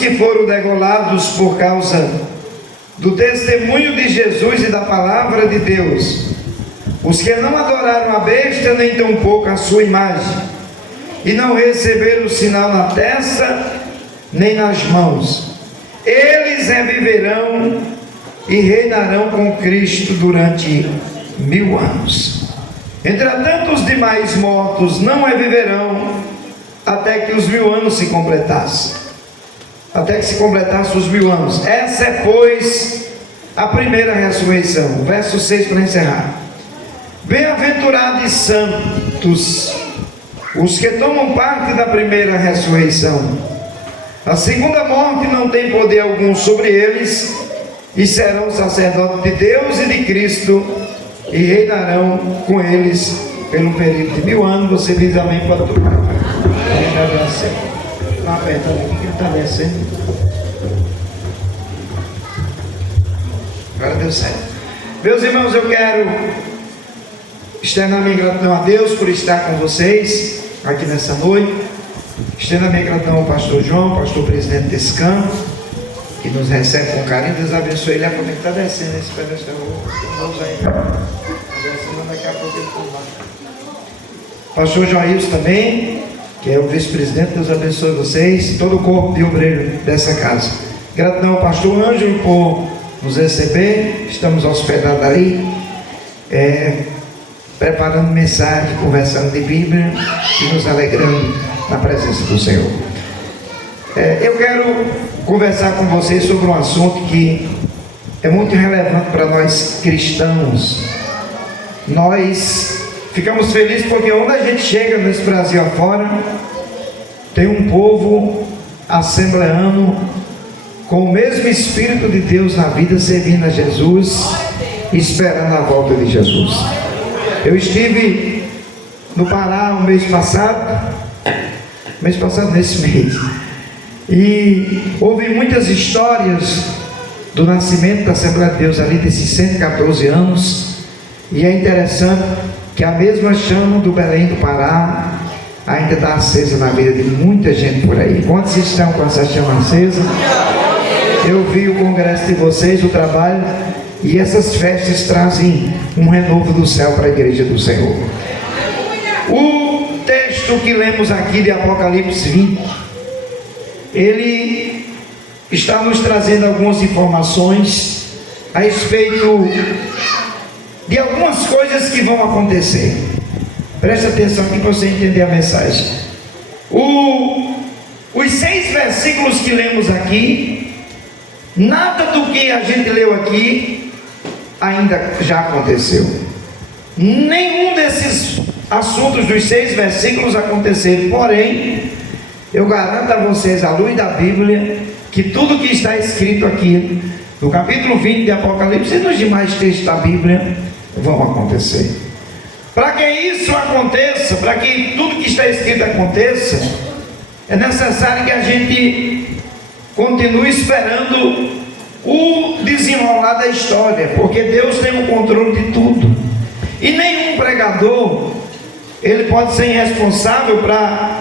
que foram degolados por causa do testemunho de Jesus e da palavra de Deus, os que não adoraram a besta, nem tampouco a sua imagem, e não receberam o sinal na testa, nem nas mãos, eles reviverão e reinarão com Cristo durante 1000 anos. Entretanto, os demais mortos não reviverão até que os 1000 anos se completassem. Até que se completassem os 1000 anos. Essa é, pois, a primeira ressurreição. Verso 6 para encerrar. Bem-aventurados e santos os que tomam parte da primeira ressurreição. A segunda morte não tem poder algum sobre eles, e serão sacerdotes de Deus e de Cristo, e reinarão com eles pelo período de 1000 anos. Você diz amém para tudo. Está apertando aqui que ele está descendo. Agora deu certo. Meus irmãos, eu quero externar minha gratidão a Deus por estar com vocês aqui nessa noite. Estendo minha gratidão ao pastor João, pastor presidente desse campo, que nos recebe com carinho. Deus abençoe ele. É como ele está descendo esse pedestal. Vamos aí. Descendo, daqui a pouco ele está lá. Pastor Joailson também, que é o vice-presidente. Deus abençoe vocês, todo o corpo de obreiro dessa casa. Gratidão ao pastor Ângelo por nos receber. Estamos hospedados ali, preparando mensagem, conversando de Bíblia e nos alegrando na presença do Senhor. Eu quero conversar com vocês sobre um assunto que é muito relevante para nós cristãos. Nós ficamos felizes porque onde a gente chega nesse Brasil afora, tem um povo assembleano com o mesmo Espírito de Deus na vida, servindo a Jesus, esperando a volta de Jesus. Eu estive no Pará o mês passado nesse mês, e houve muitas histórias do nascimento da Assembleia de Deus ali, desses 114 anos, e é interessante que a mesma chama do Belém do Pará ainda está acesa na vida de muita gente por aí. Quantos estão com essa chama acesa? Eu vi o congresso de vocês, o trabalho, e essas festas trazem um renovo do céu para a igreja do Senhor. O texto que lemos aqui de Apocalipse 20, ele está nos trazendo algumas informações a respeito de algumas coisas que vão acontecer. Presta atenção aqui para você entender a mensagem. Os 6 versículos que lemos aqui, nada do que a gente leu aqui ainda já aconteceu. Nenhum desses assuntos dos 6 versículos aconteceram. Porém, eu garanto a vocês, à luz da Bíblia, que tudo que está escrito aqui no capítulo 20 de Apocalipse e nos demais textos da Bíblia vão acontecer. Para que isso aconteça, para que tudo que está escrito aconteça, é necessário que a gente continue esperando o desenrolar da história, porque Deus tem o controle de tudo, e nenhum pregador ele pode ser irresponsável para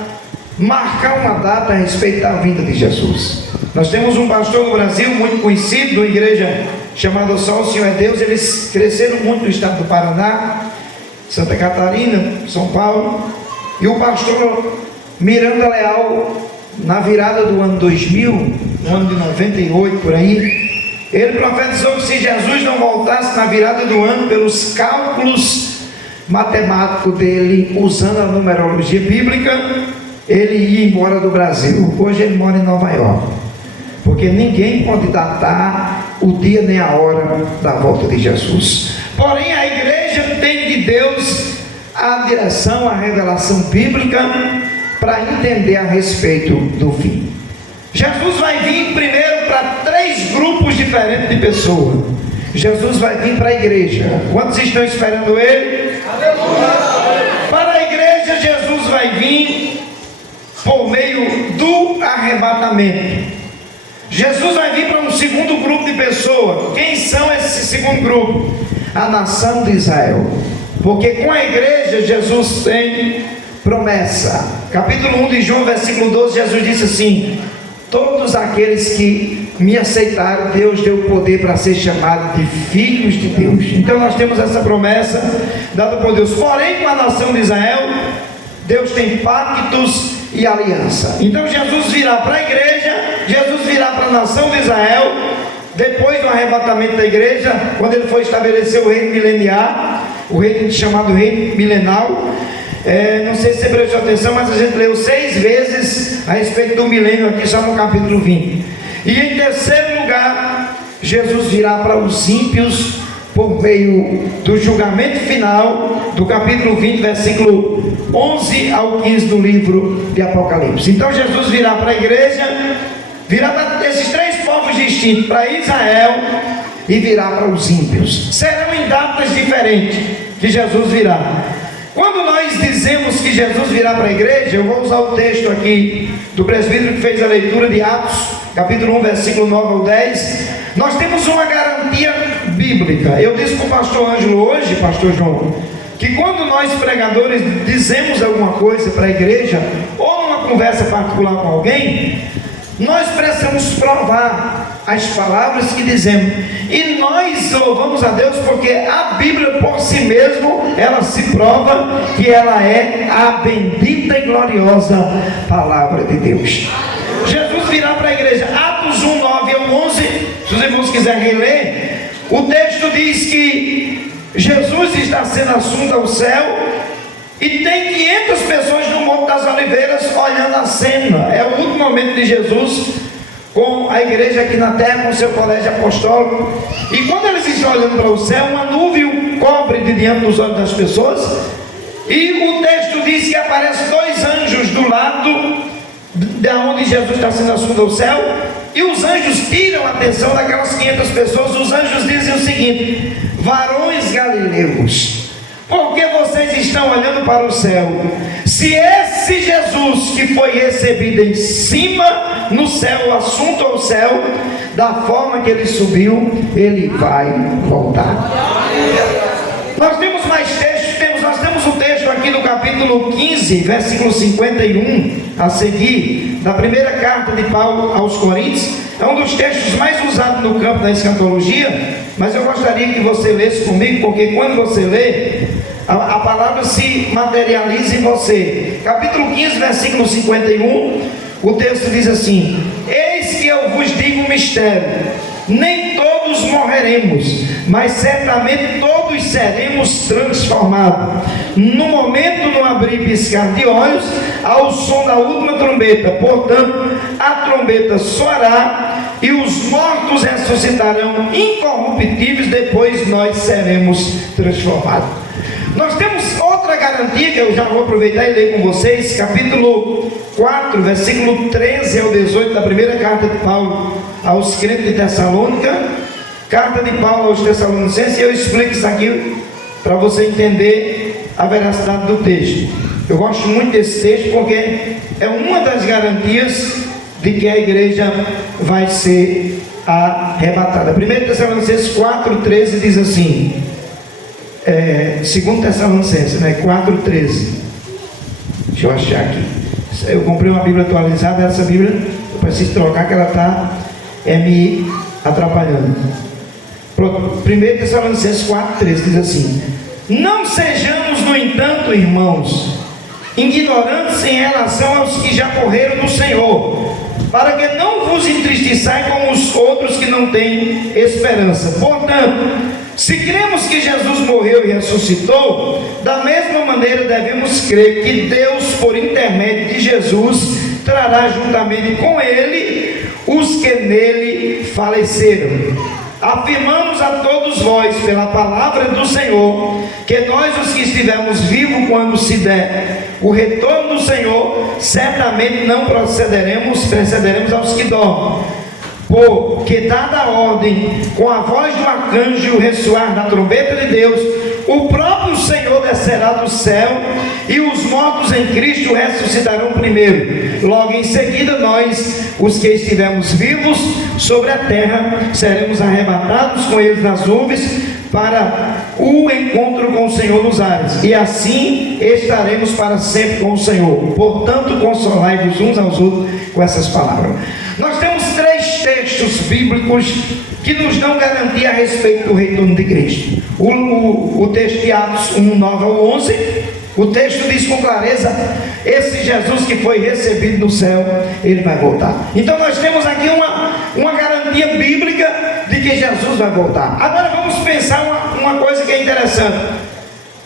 marcar uma data a respeito da vinda de Jesus. Nós temos um pastor no Brasil muito conhecido, de uma igreja chamada Só o Senhor é Deus. Eles cresceram muito no estado do Paraná, Santa Catarina, São Paulo, e o pastor Miranda Leal, na virada do ano 2000, no ano de 98 por aí, ele profetizou que se Jesus não voltasse na virada do ano, pelos cálculos matemáticos dele, usando a numerologia bíblica, ele ia embora do Brasil. Hoje ele mora em Nova York, porque ninguém pode datar o dia nem a hora da volta de Jesus. Porém, a igreja tem de Deus a direção, a revelação bíblica para entender a respeito do fim. Jesus vai vir primeiro para 3 grupos diferentes de pessoas. Jesus vai vir para a igreja. Quantos estão esperando ele? Aleluia! Para a igreja, Jesus vai vir por meio do arrebatamento. Jesus vai vir para um segundo grupo de pessoas. Quem são esse segundo grupo? A nação de Israel. Porque com a igreja Jesus tem promessa. Capítulo 1 de João, versículo 12, Jesus disse assim: todos aqueles que me aceitaram, Deus deu poder para ser chamado de filhos de Deus. Então nós temos essa promessa dada por Deus. Porém, com a nação de Israel, Deus tem pactos e aliança. Então Jesus virá para a igreja, Jesus virá para a nação de Israel, depois do arrebatamento da igreja, quando ele for estabelecer o reino mileniar, o reino chamado reino milenal. Não sei se você prestou atenção, mas a gente leu 6 vezes a respeito do milênio aqui, só no capítulo 20. E em terceiro lugar, Jesus virá para os ímpios por meio do julgamento final, do capítulo 20, versículo 11 ao 15 do livro de Apocalipse. Então Jesus virá para a igreja, virá para esses 3 povos distintos, para Israel, e virá para os ímpios. Serão em datas diferentes que Jesus virá. Quando nós dizemos que Jesus virá para a igreja, eu vou usar o texto aqui do presbítero que fez a leitura de Atos, capítulo 1, versículo 9 ao 10. Nós temos uma garantia bíblica. Eu disse para o pastor Ângelo hoje, pastor João, que quando nós pregadores dizemos alguma coisa para a igreja, ou numa conversa particular com alguém, nós precisamos provar as palavras que dizemos. E nós louvamos a Deus porque a Bíblia por si mesmo, ela se prova que ela é a bendita e gloriosa palavra de Deus. Jesus virá para a igreja. Atos 1, 9 ao 11, se os irmãos quiserem reler, o texto diz que Jesus está sendo assunto ao céu e tem 500 pessoas no Monte das Oliveiras olhando a cena. É o último momento de Jesus com a igreja aqui na terra, com o seu colégio apostólico. E quando eles estão olhando para o céu, uma nuvem o cobre de diante dos olhos das pessoas. E o texto diz que aparecem 2 anjos do lado de onde Jesus está sendo assunto ao céu. E os anjos tiram a atenção daquelas 500 pessoas. Os anjos dizem o seguinte: varões galileus, por que vocês estão olhando para o céu? Se esse Jesus que foi recebido em cima no céu, o assunto ao céu, da forma que ele subiu, ele vai voltar. Nós temos mais textos, nós temos o texto aqui no capítulo 15, versículo 51, a seguir, da primeira carta de Paulo aos Coríntios. É um dos textos mais usados no campo da escatologia, mas eu gostaria que você lesse comigo, porque quando você lê, a palavra se materializa em você. Capítulo 15, versículo 51, o texto diz assim: eis que eu vos digo um mistério, nem todos morreremos, mas certamente todos seremos transformados, no momento, no abrir e piscar de olhos, ao som da última trombeta. Portanto, a trombeta soará e os mortos ressuscitarão incorruptíveis, depois nós seremos transformados. Nós temos outra garantia que eu já vou aproveitar e ler com vocês, capítulo 4, versículo 13 ao 18 da primeira carta de Paulo aos crentes de Tessalônica. Carta de Paulo aos Tessalonicenses, e eu explico isso aqui para você entender a veracidade do texto. Eu gosto muito desse texto porque é uma das garantias de que a igreja vai ser arrebatada. 1 Tessalonicenses 4,13 diz assim, 2 Tessalonicenses, 4,13. Deixa eu achar aqui. Eu comprei uma Bíblia atualizada, essa Bíblia eu preciso trocar, que ela está me atrapalhando. Pronto, 1 Tessalonicenses 4,13 diz assim: não sejamos, no entanto, irmãos, ignorantes em relação aos que já morreram no Senhor, para que não vos entristeçais como os outros que não têm esperança. Portanto, se cremos que Jesus morreu e ressuscitou, da mesma maneira devemos crer que Deus, por intermédio de Jesus, trará juntamente com ele os que nele faleceram. Afirmamos a todos vós, pela palavra do Senhor, que nós, os que estivermos vivos quando se der o retorno do Senhor, certamente não precederemos aos que dormem. Porque dada a ordem, com a voz do arcanjo e o ressoar da trombeta de Deus, o próprio Senhor descerá do céu, e os mortos em Cristo ressuscitarão primeiro. Logo em seguida, nós, os que estivermos vivos sobre a terra, seremos arrebatados com eles nas nuvens, para o encontro com o Senhor nos ares, e assim estaremos para sempre com o Senhor. Portanto, consolai-vos uns aos outros com essas palavras. Nós temos 3 textos bíblicos que nos dão garantia a respeito do retorno de Cristo. O texto de Atos 1, 9 ao 11, o texto diz com clareza: esse Jesus que foi recebido no céu, ele vai voltar. Então nós temos aqui uma garantia bíblica de que Jesus vai voltar. Agora vamos pensar uma coisa que é interessante.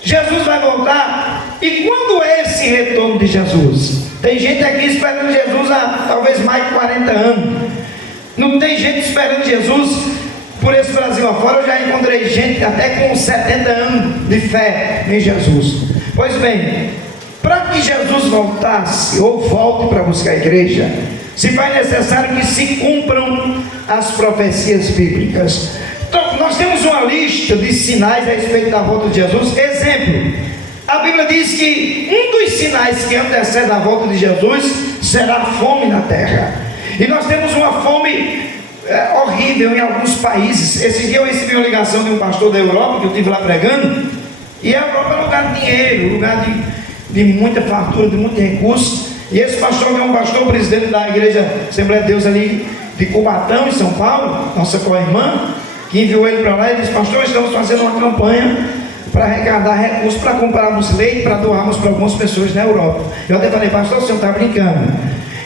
Jesus vai voltar, e quando é esse retorno de Jesus? Tem gente aqui esperando Jesus há talvez mais de 40 anos. Não tem gente esperando Jesus por esse Brasil afora. Eu já encontrei gente até com 70 anos de fé em Jesus. Pois bem, para que Jesus voltasse ou volte para buscar a igreja, se faz necessário que se cumpram as profecias bíblicas. Então, nós temos uma lista de sinais a respeito da volta de Jesus. Exemplo, a Bíblia diz que um dos sinais que antecede a volta de Jesus será a fome na terra. E nós temos uma fome horrível em alguns países. Esse dia eu recebi uma ligação de um pastor da Europa, que eu estive lá pregando. E a Europa é lugar de dinheiro, lugar de muita fartura, de muito recurso. E esse pastor é um pastor presidente da igreja Assembleia de Deus ali de Cubatão, em São Paulo, nossa co-irmã, que enviou ele para lá e disse: pastor, estamos fazendo uma campanha para arrecadar recursos para comprarmos leite, para doarmos para algumas pessoas na Europa. Eu até falei: pastor, o senhor está brincando?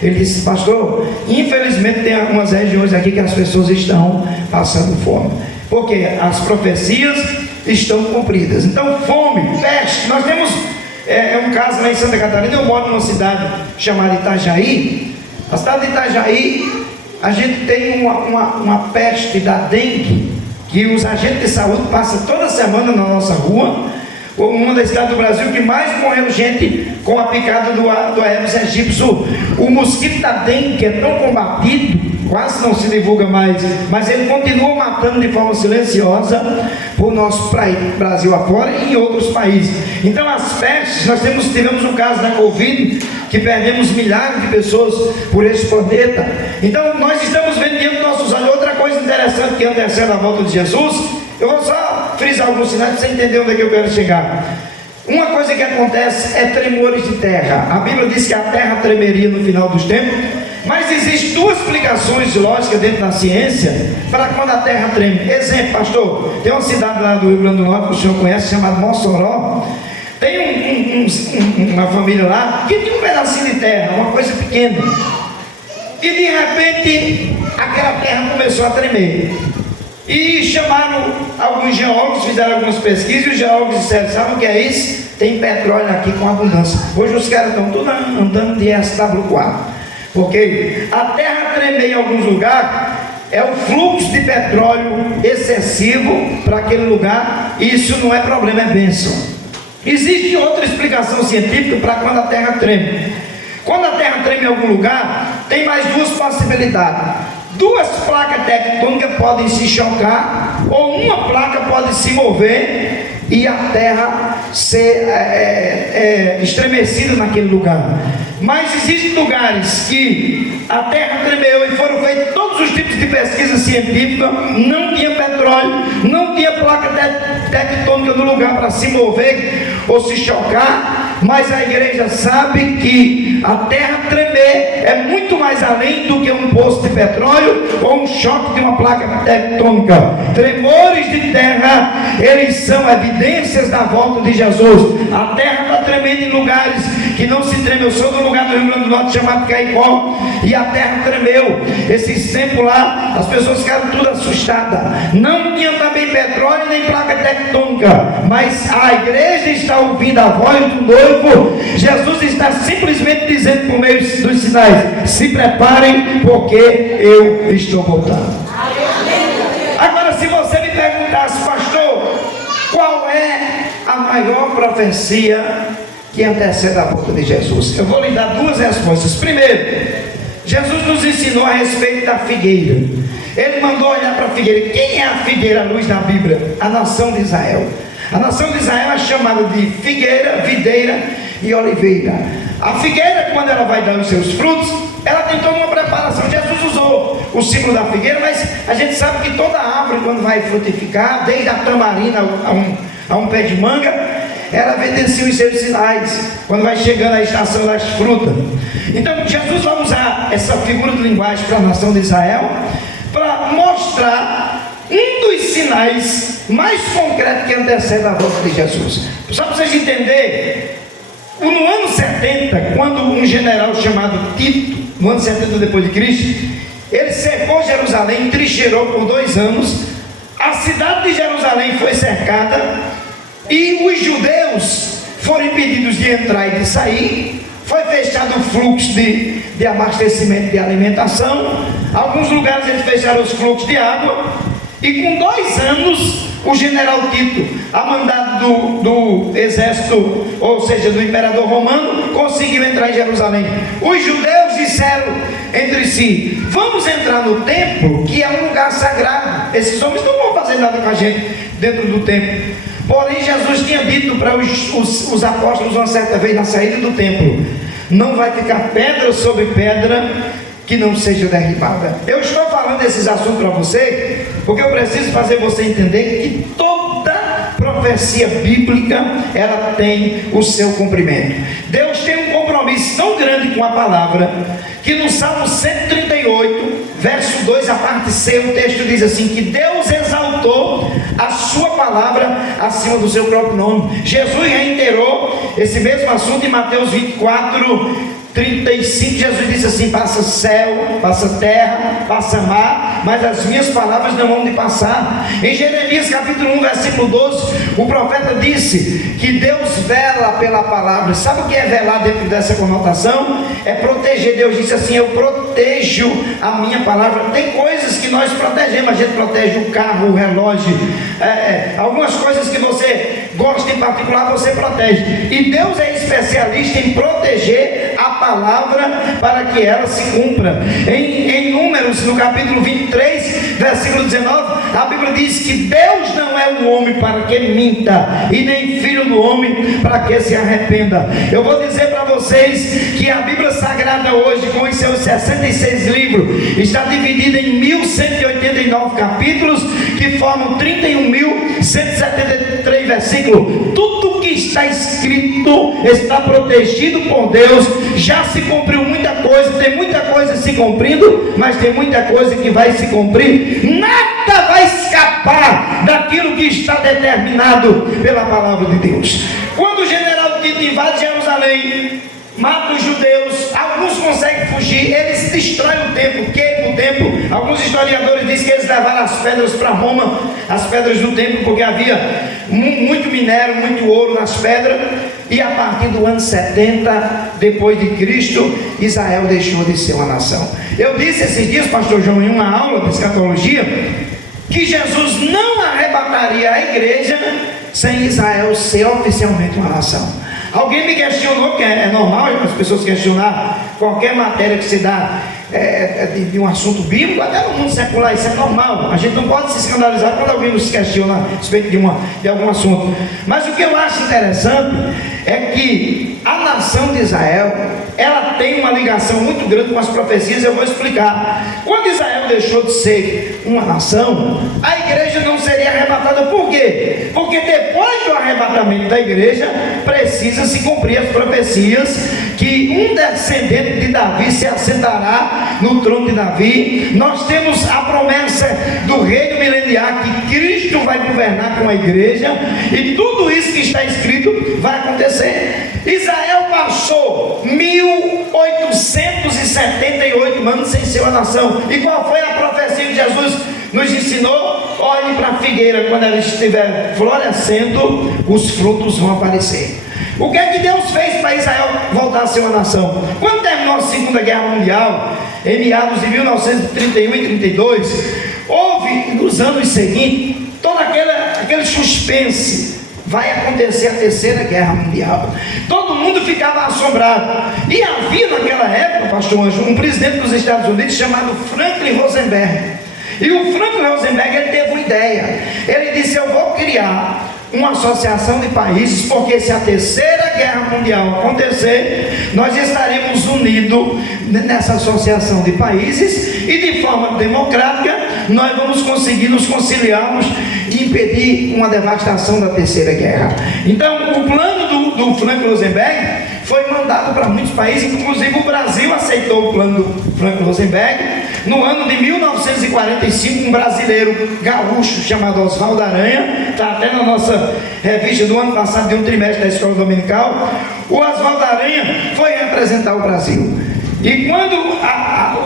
Ele disse: pastor, infelizmente tem algumas regiões aqui que as pessoas estão passando fome, porque as profecias estão cumpridas. Então, fome, peste. Nós temos um caso lá em Santa Catarina. Eu moro numa cidade chamada Itajaí. A cidade de Itajaí, a gente tem uma peste da dengue, que os agentes de saúde passam toda semana na nossa rua. Uma das cidades do Brasil que mais morreu gente com a picada do Aedes aegypti. O mosquito da dengue, que é tão combatido, quase não se divulga mais, mas ele continua matando de forma silenciosa por nosso Brasil afora e em outros países. Então as pestes, nós tivemos um caso da Covid, que perdemos milhares de pessoas por esse planeta. Então nós estamos vendo diante dos nossos olhos. Outra coisa interessante que antecede a volta de Jesus, eu vou só frisar alguns sinais para você entender onde é que eu quero chegar. Uma coisa que acontece é tremores de terra. A Bíblia diz que a terra tremeria no final dos tempos, mas existem 2 explicações lógicas dentro da ciência para quando a terra treme. Exemplo, pastor, tem uma cidade lá do Rio Grande do Norte que o senhor conhece, chamada Mossoró. Tem uma família lá que tinha um pedacinho de terra, uma coisa pequena, e de repente aquela terra começou a tremer. E chamaram alguns geólogos, fizeram algumas pesquisas, e os geólogos disseram: sabe o que é isso? Tem petróleo aqui com abundância. Hoje os caras estão todos andando de SW4, porque a terra tremer em alguns lugares é o fluxo de petróleo excessivo para aquele lugar, e isso não é problema, é bênção. Existe outra explicação científica para quando a terra treme. Quando a terra treme em algum lugar, tem mais 2 possibilidades. 2 placas tectônicas podem se chocar, ou uma placa pode se mover e a terra ser estremecida naquele lugar. Mas existem lugares que a terra tremeu e foram feitos todos os tipos de pesquisa científica, não tinha petróleo, não tinha placa tectônica no lugar para se mover ou se chocar, mas a igreja sabe que a terra tremer é muito mais além do que um poço de petróleo ou um choque de uma placa tectônica. Tremores de terra, eles são evidências da volta de Jesus. A terra está tremendo em lugares que não se treme. Eu sou do lugar do Rio Grande do Norte chamado Caicó, e a terra tremeu. Esses tempos lá, as pessoas ficaram tudo assustadas. Não tinha também petróleo nem placa tectônica, mas a igreja está ouvindo a voz do noivo. Jesus está simplesmente dizendo por meio dos sinais: se preparem, porque eu estou voltando. Agora, se você me perguntasse: pastor, qual é a maior profecia que antecede a volta de Jesus? Eu vou lhe dar 2 respostas. Primeiro, Jesus nos ensinou a respeito da figueira. Ele mandou olhar para a figueira. Quem é a figueira à luz da Bíblia? A nação de Israel. A nação de Israel é chamada de figueira, videira e oliveira. A figueira, quando ela vai dar os seus frutos, ela tem toda uma preparação. Jesus usou o símbolo da figueira, mas a gente sabe que toda árvore, quando vai frutificar, desde a tamarina a um pé de manga, ela evidencia os seus sinais, quando vai chegando a estação das frutas. Então Jesus vai usar essa figura de linguagem para a nação de Israel, para mostrar um dos sinais mais concretos que antecede a volta de Jesus. Só para vocês entenderem, no ano 70, quando um general chamado Tito, no ano 70 depois de Cristo, ele cercou Jerusalém, trincheirou por 2 anos, a cidade de Jerusalém foi cercada, e os judeus foram impedidos de entrar e de sair, foi fechado o fluxo de abastecimento de alimentação, alguns lugares eles fecharam os fluxos de água, e com 2 anos, o general Tito, a mandado do exército, ou seja, do imperador romano, conseguiu entrar em Jerusalém. Os judeus disseram entre si: vamos entrar no templo, que é um lugar sagrado, esses homens não vão fazer nada com a gente dentro do templo. Porém, Jesus tinha dito para os apóstolos uma certa vez na saída do templo: não vai ficar pedra sobre pedra que não seja derribada. Eu estou falando desses assuntos para você, porque eu preciso fazer você entender que toda profecia bíblica, ela tem o seu cumprimento. Deus tem um compromisso tão grande com a palavra, que no Salmo 138, verso 2, a parte C, o texto diz assim, que Deus exaltou a sua palavra acima do seu próprio nome. Jesus reiterou esse mesmo assunto em Mateus 24, 35, Jesus disse assim: passa céu, passa terra, passa mar, mas as minhas palavras não vão de passar. Em Jeremias capítulo 1, versículo 12, o profeta disse que Deus vela pela palavra. Sabe o que é velar dentro dessa conotação? É proteger. Deus disse assim: eu protejo a minha palavra. Tem coisas que nós protegemos, a gente protege o carro, o relógio, algumas coisas que você gosta em particular, você protege. E Deus é especialista em proteger a palavra para que ela se cumpra. Em Números, no capítulo 23, versículo 19, a Bíblia diz que Deus não é um homem para que minta, e nem filho do homem para que se arrependa. Eu vou dizer para vocês que a Bíblia Sagrada hoje, com os seus 66 livros, está dividida em 1189 capítulos, que formam 31.173 versículos. Tudo que está escrito está protegido por Deus. Já se cumpriu muita coisa, tem muita coisa se cumprindo, mas tem muita coisa que vai se cumprir. Nada vai escapar daquilo que está determinado pela palavra de Deus. Quando o general Tito invade Jerusalém, mata os judeus, alguns conseguem fugir, eles destroem o templo, queimam o templo. Alguns historiadores dizem que eles levaram as pedras para Roma, as pedras do templo, porque havia muito minério, muito ouro nas pedras. E a partir do ano 70 depois de Cristo, Israel deixou de ser uma nação. Eu disse esses dias, pastor João, em uma aula de escatologia, que Jesus não arrebataria a igreja sem Israel ser oficialmente uma nação. Alguém me questionou, que é normal as pessoas questionar qualquer matéria que se dá de um assunto bíblico, até no mundo secular isso é normal. A gente não pode se escandalizar quando alguém nos questiona a respeito de algum assunto. Mas o que eu acho interessante é que a nação de Israel, ela tem uma ligação muito grande com as profecias. Eu vou explicar. Quando Israel deixou de ser uma nação, a igreja não seria arrebatada. Por quê? Porque depois do arrebatamento da igreja, precisa se cumprir as profecias que um descendente de Davi se assentará no trono de Davi. Nós temos a promessa do reino mileniar, que Cristo vai governar com a igreja, e tudo isso que está escrito vai acontecer. Israel passou 1878 anos sem ser uma nação. E qual foi a profecia que Jesus nos ensinou? Olhe para a figueira, quando ela estiver florescendo, os frutos vão aparecer. O que é que Deus fez para Israel voltar a ser uma nação? Quando terminou a Segunda Guerra Mundial, em meados de 1931 e 32, houve, nos anos seguintes, todo aquele suspense. Vai acontecer a Terceira Guerra Mundial. Todo mundo ficava assombrado. E havia naquela época, pastor Anjo, um presidente dos Estados Unidos chamado Franklin Roosevelt. E o Franklin Roosevelt, ele teve uma ideia. Ele disse: eu vou criar uma associação de países, porque se a terceira guerra mundial acontecer, nós estaremos unidos nessa associação de países e de forma democrática nós vamos conseguir nos conciliarmos e impedir uma devastação da terceira guerra. Então o plano do Franklin Roosevelt foi mandado para muitos países, inclusive o Brasil aceitou o plano do Franklin Roosevelt. No ano de 1945, um brasileiro gaúcho chamado Oswaldo Aranha, está até na nossa revista do ano passado, de um trimestre da Escola Dominical, o Oswaldo Aranha foi representar o Brasil. E quando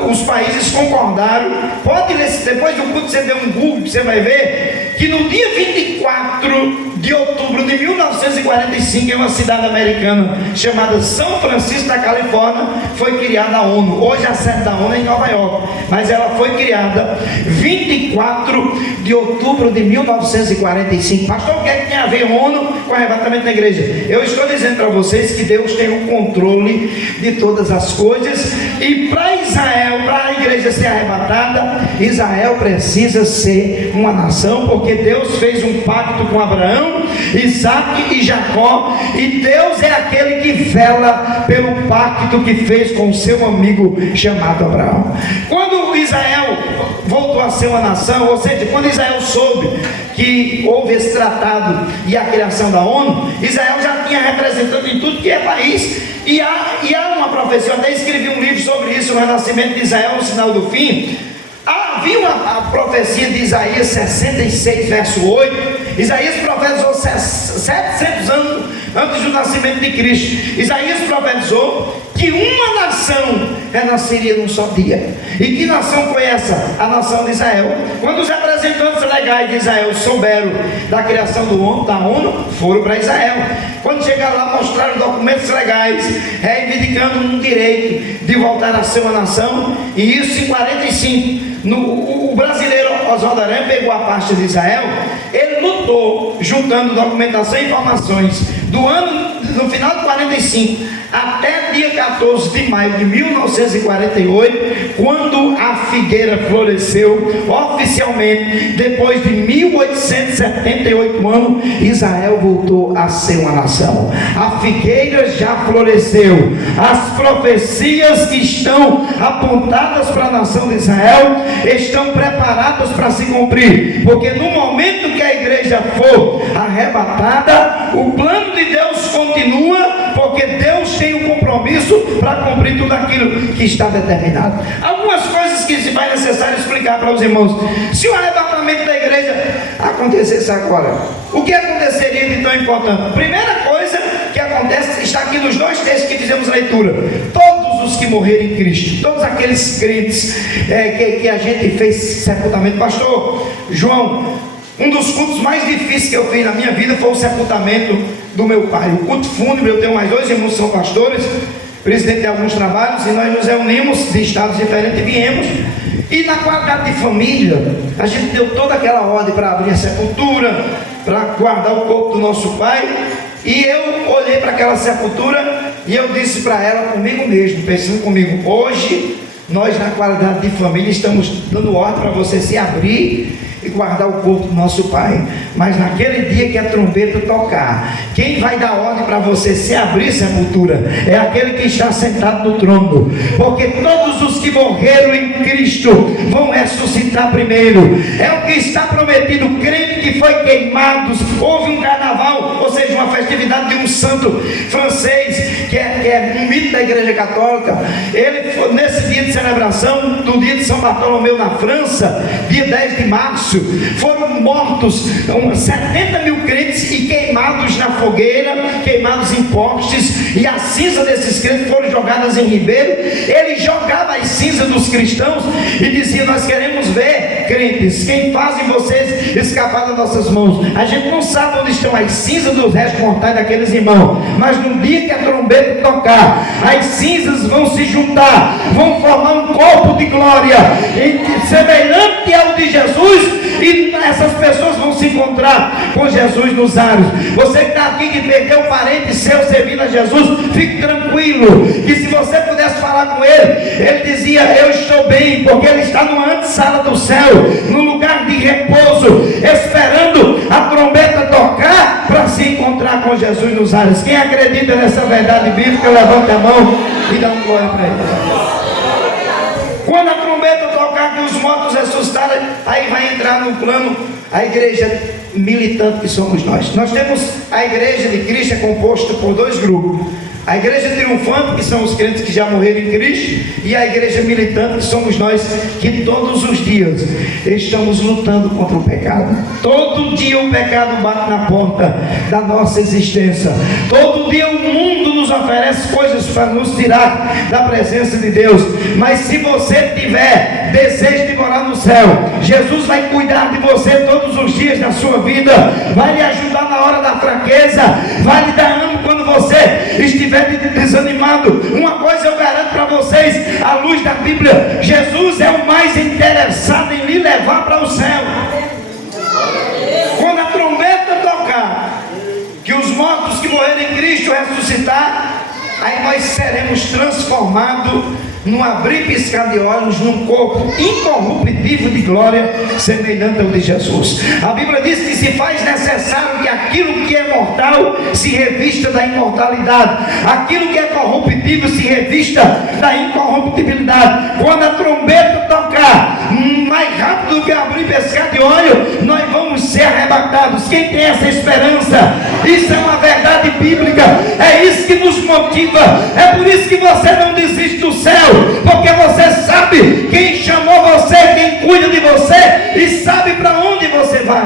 os países concordaram, pode ler, depois do culto você der um Google, você vai ver que no dia 24 de outubro de 1945, em uma cidade americana chamada São Francisco da Califórnia, foi criada a ONU. Hoje a sede da ONU é em Nova York, mas ela foi criada 24 de outubro de 1945. Pastor, o que é que tem a ver ONU com arrebatamento da igreja? Eu estou dizendo para vocês que Deus tem o controle de todas as coisas, e para Israel, para a igreja ser arrebatada, Israel precisa ser uma nação, porque Deus fez um pacto com Abraão, Isaac e Jacó, e Deus é aquele que vela pelo pacto que fez com o seu amigo chamado Abraão. Quando Israel voltou a ser uma nação, ou seja, quando Israel soube que houve esse tratado e a criação da ONU, Israel já tinha representante em tudo que é país, e há uma profecia. Eu até escrevi um livro sobre isso, o renascimento de Israel, o sinal do fim. Havia a profecia de Isaías 66, verso 8. Isaías profetizou 700 anos antes do nascimento de Cristo. Isaías profetizou que uma nação renasceria num só dia. E que nação foi essa? A nação de Israel. Quando os representantes legais de Israel souberam da criação da ONU, foram para Israel. Quando chegaram lá, mostraram documentos legais, reivindicando um direito de voltar a ser uma nação. E isso em 45. O brasileiro Oswaldo Aranha pegou a parte de Israel. Ele lutou juntando documentação e informações no final de 45 até dia 14 de maio de 1948, quando a figueira floresceu oficialmente. Depois de 1878 anos, Israel voltou a ser uma nação. A figueira já floresceu. As profecias que estão apontadas para a nação de Israel estão preparadas para se cumprir, porque no momento que a igreja for arrebatada, o plano de Deus continua, porque Deus tem um compromisso para cumprir tudo aquilo que está determinado. Algumas coisas que se vai necessário explicar para os irmãos. Se o arrebatamento da igreja acontecesse agora, o que aconteceria de tão importante? Primeira coisa que acontece está aqui nos dois textos que fizemos leitura. Todos os que morreram em Cristo, todos aqueles crentes que a gente fez sepultamento. Pastor João, um dos cultos mais difíceis que eu fiz na minha vida foi o sepultamento do meu pai. O culto fúnebre. Eu tenho mais dois irmãos que são pastores, presidente de alguns trabalhos, e nós nos reunimos de estados diferentes e viemos. E na qualidade de família, a gente deu toda aquela ordem para abrir a sepultura, para guardar o corpo do nosso pai. E eu olhei para aquela sepultura e eu disse para ela, comigo mesmo, pensando comigo: hoje nós, na qualidade de família, estamos dando ordem para você se abrir e guardar o corpo do nosso pai. Mas naquele dia que a trombeta tocar, quem vai dar ordem para você se abrir sepultura é aquele que está sentado no trono, porque todos os que morreram em Cristo vão ressuscitar primeiro. É o que está prometido. O crente que foi queimado, houve um carnaval, ou seja, uma festividade de um santo francês que é um mito da igreja católica. Ele foi nesse dia de celebração do dia de São Bartolomeu na França, dia 10 de março, foram mortos 70 mil crentes e queimados na fogueira, queimados em postes, e as cinzas desses crentes foram jogadas em ribeiro. Ele jogava as cinzas dos cristãos e dizia: nós queremos ver, crentes, quem fazem vocês escapar das nossas mãos. A gente não sabe onde estão as cinzas dos restos mortais daqueles irmãos, mas no dia que a trombeta tocar, as cinzas vão se juntar, vão formar um corpo de glória semelhante ao de Jesus, e essas pessoas vão se encontrar com Jesus nos ares. Você que está aqui, que perdeu um parente seu servindo a Jesus, fique tranquilo, que se você pudesse falar com ele dizia: eu estou bem, porque ele está numa antessala do céu, num lugar de repouso, esperando a trombeta tocar nos ares. Quem acredita nessa verdade bíblica, levanta a mão e dá um glória para ele. Quando a trombeta tocar que os mortos ressuscitarem, aí vai entrar no plano a igreja militante que somos nós. Nós temos a igreja de Cristo, é composta por dois grupos: a igreja triunfante, que são os crentes que já morreram em Cristo, e a igreja militante, que somos nós, que todos os dias estamos lutando contra o pecado. Todo dia o pecado bate na porta da nossa existência. Todo dia o mundo nos oferece coisas para nos tirar da presença de Deus. Mas se você tiver desejo de morar no céu, Jesus vai cuidar de você todos os dias da sua vida, vai lhe ajudar na hora da fraqueza, vai lhe dar ânimo quando você estiver desanimado. Uma coisa eu garanto para vocês, à luz da Bíblia: Jesus é o mais interessado em lhe levar para o céu. Quando a trombeta tocar, que os mortos que morreram em Cristo ressuscitar, aí nós seremos transformados num abrir e piscar de olhos, num corpo incorruptível de glória, semelhante ao de Jesus. A Bíblia diz que se faz necessário que aquilo que é mortal se revista da imortalidade, aquilo que é corruptível se revista da incorruptibilidade. Quando a trombeta tocar, mais rápido do que abrir e piscar de olho, nós vamos ser arrebatados. Quem tem essa esperança? Isso é uma verdade bíblica, é isso que nos motiva, é por isso que você não desiste do céu, porque você sabe quem chamou você, quem cuida de você e sabe para onde você vai.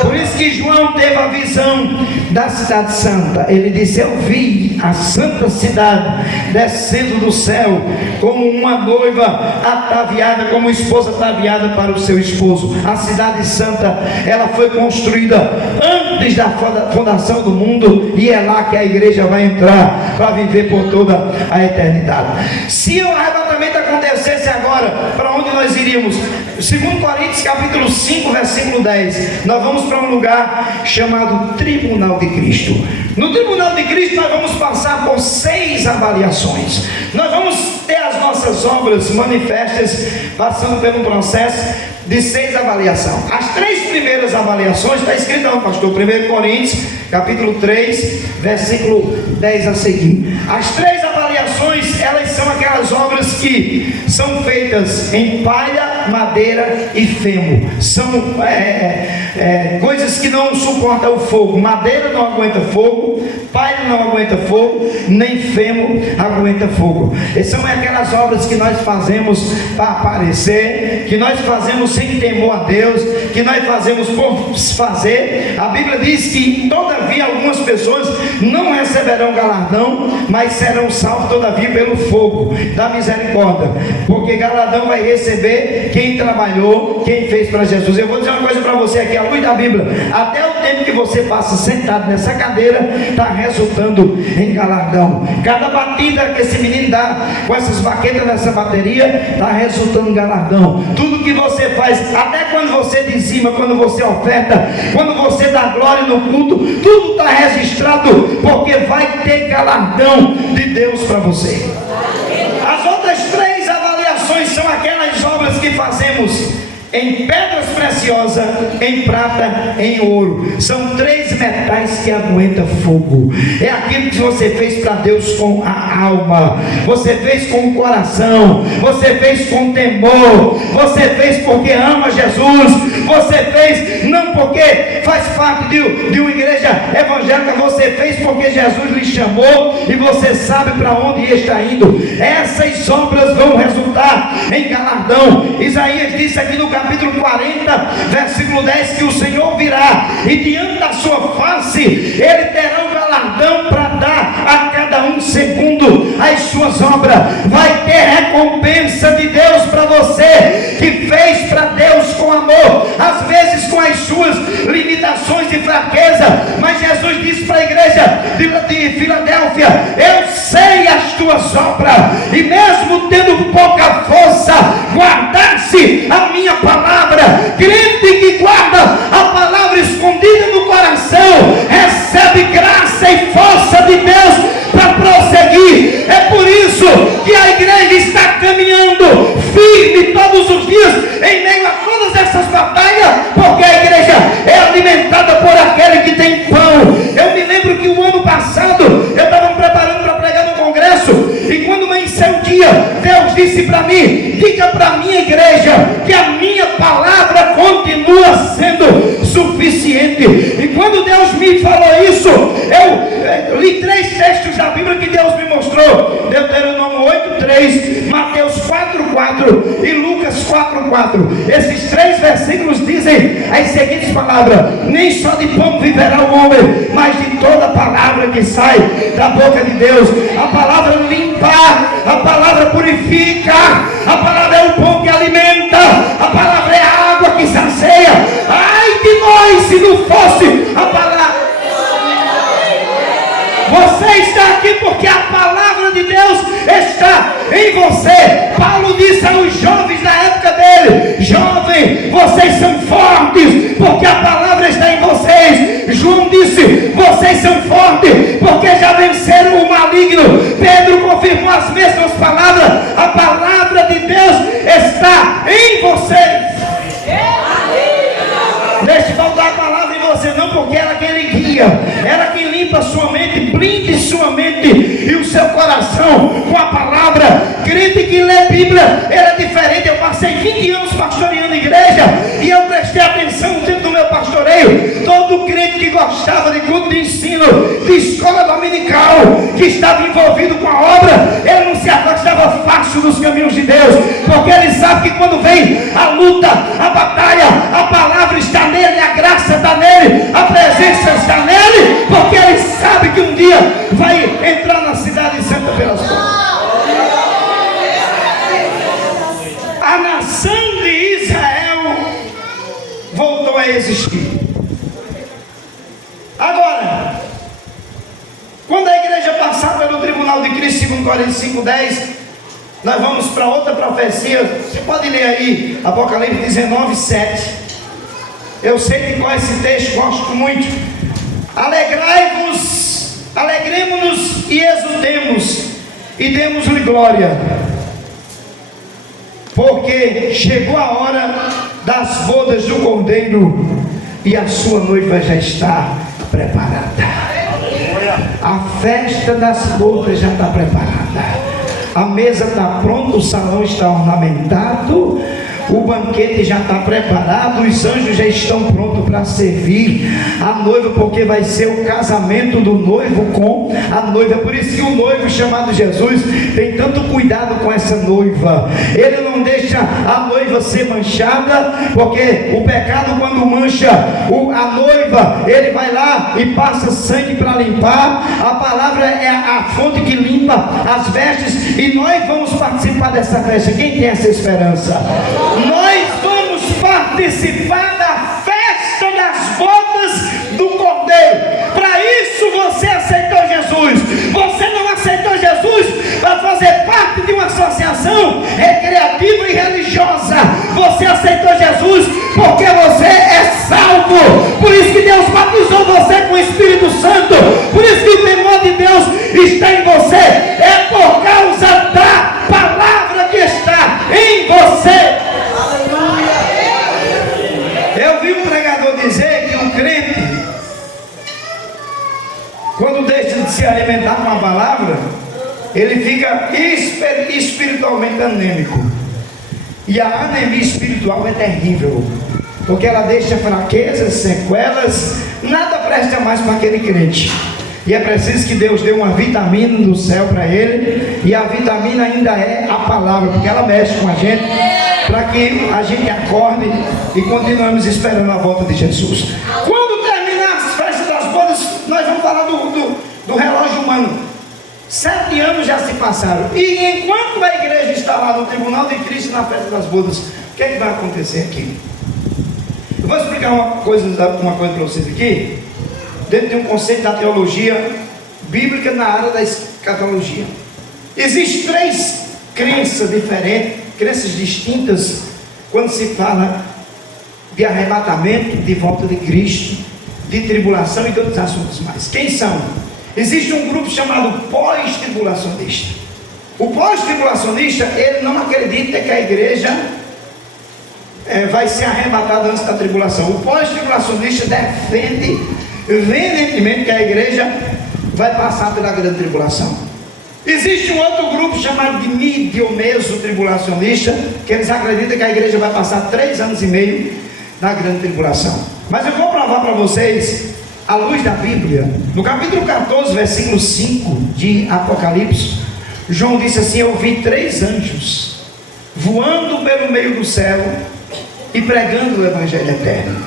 Por isso que João teve a visão da cidade santa. Ele disse: eu vi a santa cidade descendo do céu como uma noiva ataviada, como uma esposa ataviada para o seu esposo. A cidade santa, ela foi construída antes da fundação do mundo, e é lá que a igreja vai entrar para viver por toda a eternidade. Se o arrebatamento acontecesse agora, para onde nós iríamos? 2 Coríntios capítulo 5, versículo 10. Nós vamos para um lugar chamado Tribunal de Cristo. No Tribunal de Cristo nós vamos passar por 6 avaliações. Nós vamos ter as nossas obras manifestas, passando por um processo de 6 avaliações. As 3 primeiras avaliações, está escrito lá, pastor, 1 Coríntios capítulo 3, versículo 10 a seguir. As 3 avaliações, elas são aquelas obras que são feitas em palha, madeira e feno. São coisas que não suportam o fogo. Madeira não aguenta fogo, palha não aguenta fogo, nem feno aguenta fogo. E são aquelas obras que nós fazemos para aparecer, que nós fazemos sem temor a Deus, que nós fazemos por fazer. A Bíblia diz que todavia algumas pessoas não receberão galardão, mas serão salvos todavia pelo fogo da misericórdia, porque galardão vai receber quem trabalhou, quem fez para Jesus. Eu vou dizer uma coisa para você aqui, à luz da Bíblia: até o tempo que você passa sentado nessa cadeira está resultando em galardão. Cada batida que esse menino dá com essas baquetas nessa bateria está resultando em galardão. Tudo que você faz, até quando você dizima, quando você oferta, quando você dá glória no culto, tudo está registrado, porque vai ter galardão de Deus para você. As outras 3 avaliações são aquelas obras que fazemos em pedras preciosas, em prata, em ouro. São 3 metais que aguentam fogo. É aquilo que você fez para Deus com a alma, você fez com o coração, você fez com temor, você fez porque ama Jesus, você fez não porque faz parte de uma igreja evangélica, você fez porque Jesus lhe chamou e você sabe para onde está indo. Essas obras vão resultar em galardão. Isaías disse aqui no capítulo 40, versículo 10, que o Senhor virá e diante da sua face ele terá um galardão para dar a cada um segundo as suas obras. Vai ter recompensa de Deus para você que fez para Deus com amor, às vezes com as suas limitações e fraqueza, mas Jesus disse para a igreja de Filadélfia: eu sei as tuas obras, e mesmo tendo pouca força, guardasse a minha palavra. Crente que guarda a palavra escondida no coração recebe graça e força de Deus para prosseguir. É por isso que a igreja está caminhando firme todos os dias em meio a todas essas batalhas, porque a igreja é alimentada por aquele que tem pão. Eu me lembro porque a minha palavra continua sendo suficiente. E quando Deus me falou isso, eu li 3 textos da Bíblia que Deus me mostrou: Deuteronômio 8:3, Mateus 4:4 e Lucas 4:4. Esses 3 versículos dizem as seguintes palavras: nem só de pão viverá o homem, mas de toda palavra que sai da boca de Deus. A palavra limpa, a palavra purifica, a palavra é o pão que alimenta, a palavra é a água que sacia. Ai de nós se não fosse a palavra. Você está aqui porque a palavra de Deus está em você. Paulo disse aos jovens da época dele: jovem, vocês são fortes porque a palavra está em vocês. João disse: vocês são fortes porque já venceram o maligno. Pedro confirmou as mesmas palavras. A palavra de Deus está em vocês. Deixe voltar a palavra em você, não, porque ela quem lhe guia, ela quem limpa a sua mente, blinde sua mente e o seu coração com a palavra. Crente que lê Bíblia, ele é diferente. Eu passei 20 anos pastoreando igreja e eu prestei atenção no tempo do meu pastoreio. Todo crente que gostava de culto de ensino, de escola dominical, que estava envolvido com a obra, ele não se afastava fácil dos caminhos de Deus, porque ele sabe que quando vem a luta, a batalha, a palavra está nele, a graça está nele, a presença está nele, porque ele sabe que um dia vai entrar na cidade santa pelas portas. A nação de Israel voltou a existir. Agora, quando a igreja passar pelo tribunal de Cristo, segundo Coríntios 5:10, nós vamos para outra profecia. Você pode ler aí Apocalipse 19:7. Eu sei que com esse texto gosto muito. Alegrai-vos, alegremos-nos e exultemos e demos-lhe glória, porque chegou a hora das bodas do Cordeiro e a sua noiva já está preparada. A festa das bodas já está preparada. A mesa está pronta, o salão está ornamentado, o banquete já está preparado, os anjos já estão prontos para servir a noiva, porque vai ser o casamento do noivo com a noiva. Por isso que o noivo chamado Jesus tem tanto cuidado com essa noiva. Ele não deixa a noiva ser manchada, porque o pecado, quando mancha a noiva, ele vai lá e passa sangue para limpar. A palavra é a fonte que limpa as vestes, e nós vamos participar dessa festa. Quem tem essa esperança? Nós vamos participar da festa das bodas do Cordeiro. Para isso você aceitou Jesus. Você não aceitou Jesus para fazer parte de uma associação recreativa e religiosa. Você aceitou Jesus porque você é salvo. Por isso que Deus batizou você com o Espírito Santo. Por isso que o temor de Deus está em você. É por causa da palavra que está em você. Eu vi um pregador dizer que um crente, quando deixa de se alimentar com a palavra, ele fica espiritualmente anêmico. E a anemia espiritual é terrível, porque ela deixa fraquezas, sequelas, nada presta mais para aquele crente. E é preciso que Deus dê uma vitamina do céu para ele, e a vitamina ainda é a palavra, porque ela mexe com a gente, para que a gente acorde e continuemos esperando a volta de Jesus. Quando terminar as festas das bodas, nós vamos falar do relógio humano. 7 anos já se passaram, e enquanto a igreja está lá no tribunal de Cristo, na festa das bodas, o que é que vai acontecer aqui? Eu vou explicar uma coisa para vocês aqui, dentro de um conceito da teologia bíblica na área da escatologia. Existem 3 crenças diferentes, crenças distintas, quando se fala de arrebatamento, de volta de Cristo, de tribulação e de outros assuntos mais. Quem são? Existe um grupo chamado pós-tribulacionista. O pós-tribulacionista, ele não acredita que a igreja vai ser arrebatada antes da tribulação. O pós-tribulacionista defende veementemente que a igreja vai passar pela grande tribulação. Existe um outro grupo chamado de midiomeso-tribulacionista, que eles acreditam que a igreja vai passar 3 anos e meio na grande tribulação. Mas eu vou provar para vocês, à luz da Bíblia, no capítulo 14, versículo 5 de Apocalipse, João disse assim: eu vi 3 anjos voando pelo meio do céu e pregando o evangelho eterno.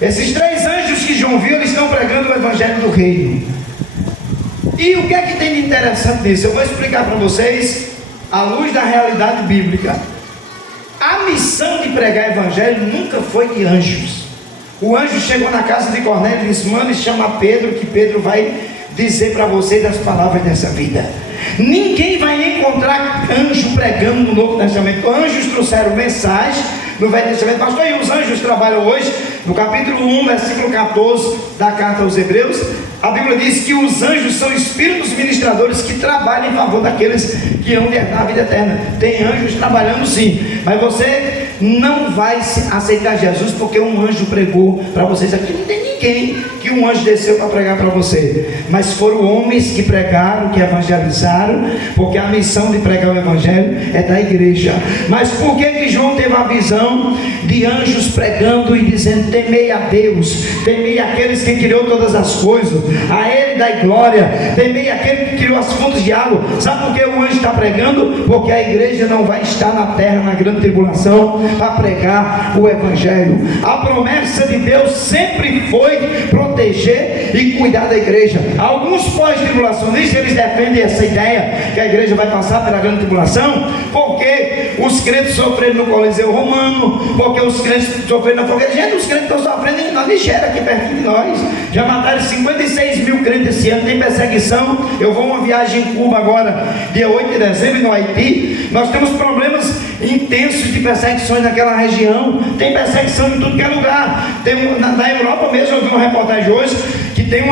Esses 3 anjos que João viu, eles estão pregando o evangelho do reino. E o que é que tem de interessante nisso? Eu vou explicar para vocês, à luz da realidade bíblica. A missão de pregar evangelho nunca foi de anjos. O anjo chegou na casa de Cornélio e disse: manda e chama Pedro, que Pedro vai dizer para vocês as palavras dessa vida. Ninguém vai encontrar anjo pregando no Novo Testamento. Anjos trouxeram mensagens no Velho Testamento. Pastor, e os anjos trabalham hoje? No capítulo 1, versículo 14 da carta aos Hebreus, a Bíblia diz que os anjos são espíritos ministradores que trabalham em favor daqueles que hão de herdar a vida eterna. Tem anjos trabalhando sim, mas você não vai aceitar Jesus porque um anjo pregou para vocês. Aqui não tem ninguém que um anjo desceu para pregar para você, mas foram homens que pregaram, que evangelizaram, porque a missão de pregar o evangelho é da igreja. Mas por que João teve a visão de anjos pregando e dizendo: temei a Deus, temei aqueles que criou todas as coisas, a Ele dai glória, temei aquele que criou as fontes de água? Sabe por que o anjo está pregando? Porque a igreja não vai estar na terra na grande tribulação para pregar o evangelho. A promessa de Deus sempre foi proteger e cuidar da igreja. Alguns pós-tribulacionistas, eles defendem essa ideia que a igreja vai passar pela grande tribulação porque os crentes sofreram no Coliseu Romano, porque os crentes sofreram na fogueira. Gente, os crentes estão sofrendo na Nigéria, aqui perto de nós. Já mataram 56 mil crentes esse ano, tem perseguição. Eu vou uma viagem em Cuba agora, dia 8 de dezembro, no Haiti. Nós temos problemas intensos de perseguições naquela região. Tem perseguição em tudo que é lugar. Na Europa mesmo, eu vi uma reportagem hoje que tem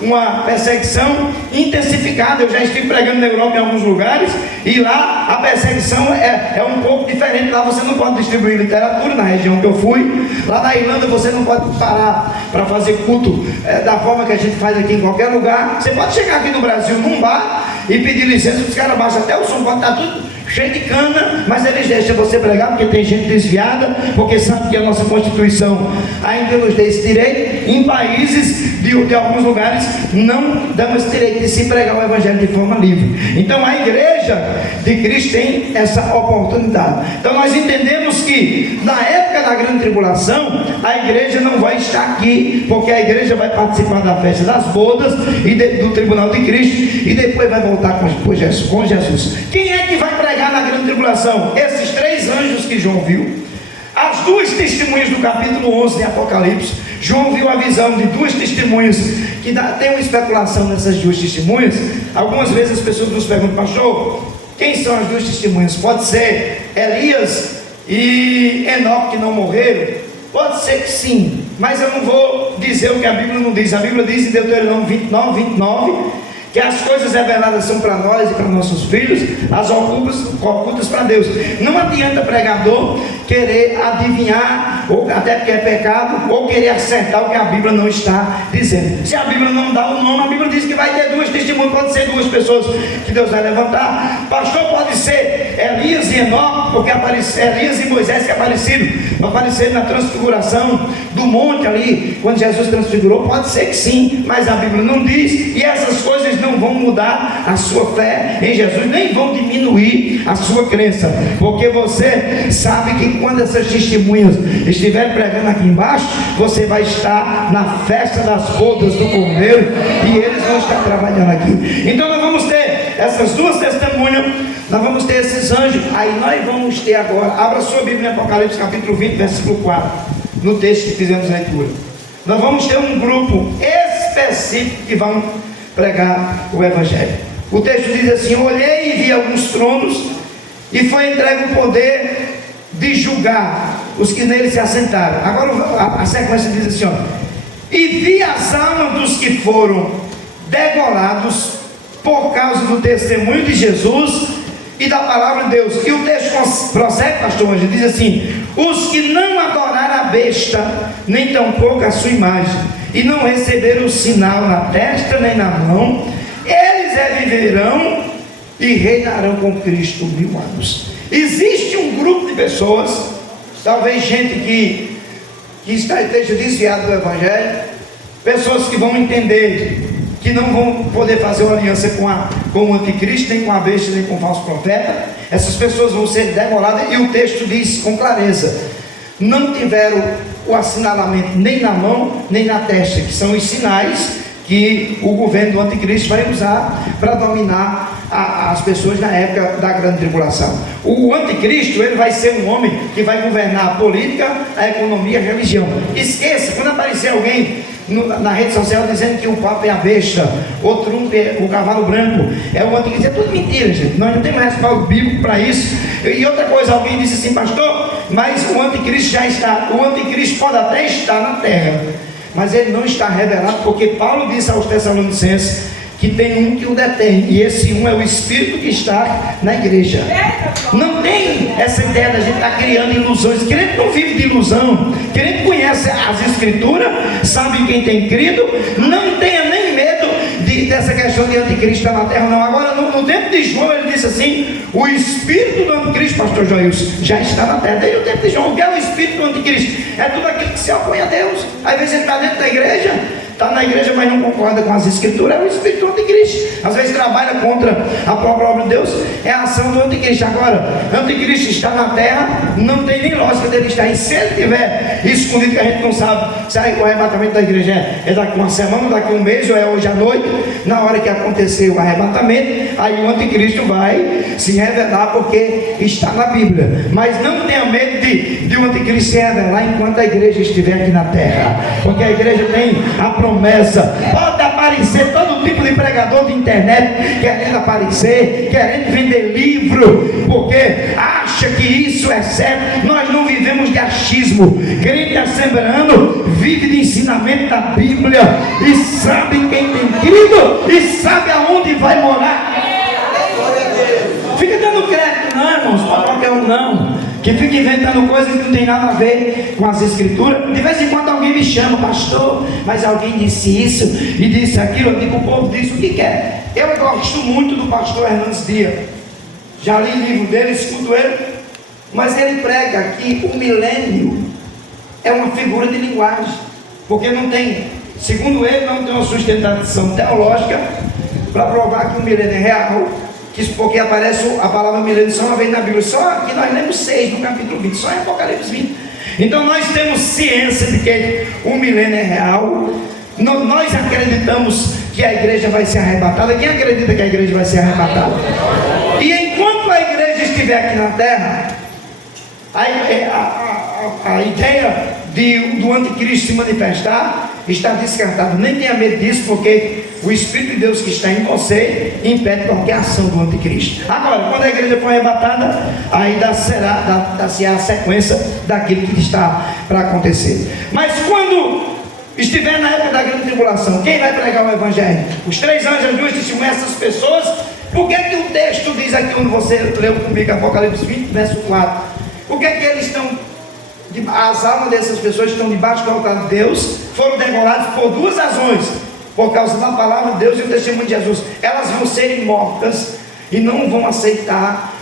uma perseguição intensificada. Eu já estive pregando na Europa em alguns lugares, e lá a perseguição é um pouco diferente. Lá você não pode distribuir literatura, na região que eu fui. Lá na Irlanda você não pode parar para fazer culto da forma que a gente faz aqui em qualquer lugar. Você pode chegar aqui no Brasil num bar e pedir licença, os caras baixam até o som, pode estar tudo cheio de cana, mas eles deixam você pregar, porque tem gente desviada, porque sabe que a nossa Constituição ainda nos dá esse direito. Em países de alguns lugares não damos esse direito de se pregar o evangelho de forma livre. Então a igreja de Cristo tem essa oportunidade. Então nós entendemos que na época da grande tribulação a igreja não vai estar aqui, porque a igreja vai participar da festa das bodas e do tribunal de Cristo, e depois vai voltar com Jesus. Quem é que vai pregar na grande tribulação? Esses 3 anjos que João viu, as 2 testemunhas do capítulo 11 de Apocalipse. João viu a visão de 2 testemunhas, que tem uma especulação nessas 2 testemunhas. Algumas vezes as pessoas nos perguntam: pastor, quem são as 2 testemunhas? Pode ser Elias e Enoque, que não morreram? Pode ser que sim, mas eu não vou dizer o que a Bíblia não diz. A Bíblia diz em Deuteronômio 29, que as coisas reveladas são para nós e para nossos filhos, as ocultas para Deus. Não adianta pregador querer adivinhar, ou até porque é pecado, ou querer acertar o que a Bíblia não está dizendo. Se a Bíblia não dá o nome, a Bíblia diz que vai ter 2 testemunhas, pode ser 2 pessoas que Deus vai levantar. Pastor, pode ser Elias e Enoque, porque Elias e Moisés que apareceram na transfiguração do monte ali, quando Jesus transfigurou. Pode ser que sim, mas a Bíblia não diz, e essas coisas não vão mudar a sua fé em Jesus, nem vão diminuir a sua crença, porque você sabe que quando essas testemunhas estiverem pregando aqui embaixo, você vai estar na festa das bodas do Cordeiro, e eles vão estar trabalhando aqui. Então nós vamos ter essas 2 testemunhas, nós vamos ter esses anjos. Aí nós vamos ter agora, abra sua Bíblia em Apocalipse capítulo 20, versículo 4, no texto que fizemos leitura. Nós vamos ter um grupo específico que vão pregar o evangelho. O texto diz assim: olhei e vi alguns tronos, e foi entregue o poder de julgar os que nele se assentaram. Agora a sequência diz assim, e vi as almas dos que foram degolados por causa do testemunho de Jesus e da palavra de Deus. E o texto prossegue, pastor Anjo, diz assim: os que não adoraram a besta, nem tampouco a sua imagem, e não receberam o sinal na testa nem na mão, eles viverão e reinarão com Cristo 1000 anos. Existe um grupo de pessoas, talvez gente que esteja desviado do Evangelho, pessoas que vão entender que não vão poder fazer uma aliança com o anticristo, nem com a besta, nem com o falso profeta. Essas pessoas vão ser demoradas, e o texto diz com clareza: não tiveram o assinalamento nem na mão, nem na testa, que são os sinais que o governo do anticristo vai usar para dominar as pessoas na época da grande tribulação. O anticristo, ele vai ser um homem que vai governar a política, a economia, a religião. Esqueça, quando aparecer alguém na rede social dizendo que o Papa é a besta, o Trump é o cavalo branco, é o anticristo, é tudo mentira, gente. Nós não temos respaldo bíblico para isso. E outra coisa, alguém disse assim: pastor, mas o anticristo já está, o anticristo pode até estar na terra, mas ele não está revelado, porque Paulo disse aos Tessalonicenses que tem um que o detém, e esse um é o Espírito que está na igreja. Não tem essa ideia da gente estar criando ilusões. Crente não vive de ilusão. Crente conhece as Escrituras, sabe quem tem crido, não tenha nem medo dessa questão de anticristo na terra, não. Agora, no tempo de João, ele disse assim: o Espírito do anticristo, pastor Joilson, já está na terra. Desde o tempo de João, o que é o Espírito do anticristo? É tudo aquilo que se opõe a Deus. Às vezes ele está dentro da igreja, está na igreja, mas não concorda com as Escrituras. É o Espírito do anticristo. Às vezes trabalha contra a própria obra de Deus. É a ação do anticristo. Agora, o anticristo está na terra, não tem nem lógica dele estar aí. Se ele estiver escondido, que a gente não sabe se o arrebatamento da igreja é daqui uma semana, daqui um mês, ou é hoje à noite, na hora que acontecer o arrebatamento, aí o anticristo vai se revelar, porque está na Bíblia. Mas não tenha medo de o anticristo se revelar enquanto a igreja estiver aqui na terra, porque a igreja tem a promessa. Pode aparecer todo tipo de pregador de internet querendo aparecer, querendo vender livro, porque acha que isso é certo. Nós não vivemos de achismo. Crente assembleano vive de ensinamento da Bíblia, e sabe quem tem crido, e sabe aonde vai morar. Fica dando crédito não, irmãos, para qualquer um não, que fica inventando coisas que não tem nada a ver com as Escrituras. De vez em quando alguém me chama: pastor, mas alguém disse isso e disse aquilo. Eu digo: o povo diz o que quer. Eu gosto muito do pastor Hernandes Dias, já li o livro dele, escuto ele, mas ele prega que o milênio é uma figura de linguagem, porque não tem, segundo ele, não tem uma sustentação teológica para provar que o milênio é real, porque aparece a palavra milênio só uma vez na Bíblia, só que nós lemos 6 no capítulo 20, só em Apocalipse 20. Então nós temos ciência de que o milênio é real. Nós acreditamos que a igreja vai ser arrebatada. Quem acredita que a igreja vai ser arrebatada? E enquanto a igreja estiver aqui na terra, a ideia do anticristo se manifestar está descartada. Nem tenha medo disso, porque o Espírito de Deus que está em você impede qualquer ação do anticristo. Agora, quando a igreja for arrebatada, aí dá-se a sequência daquilo que está para acontecer. Mas quando estiver na época da grande tribulação, quem vai pregar o Evangelho? Os 3 anjos, as 2 testemunhas, essas pessoas. Por que o texto diz aqui, onde você leu comigo, Apocalipse 20, verso 4? Por que eles estão, as almas dessas pessoas estão debaixo do altar de Deus? Foram degoradas por 2 razões: por causa da palavra de Deus e o testemunho de Jesus. Elas vão serem mortas e não vão aceitar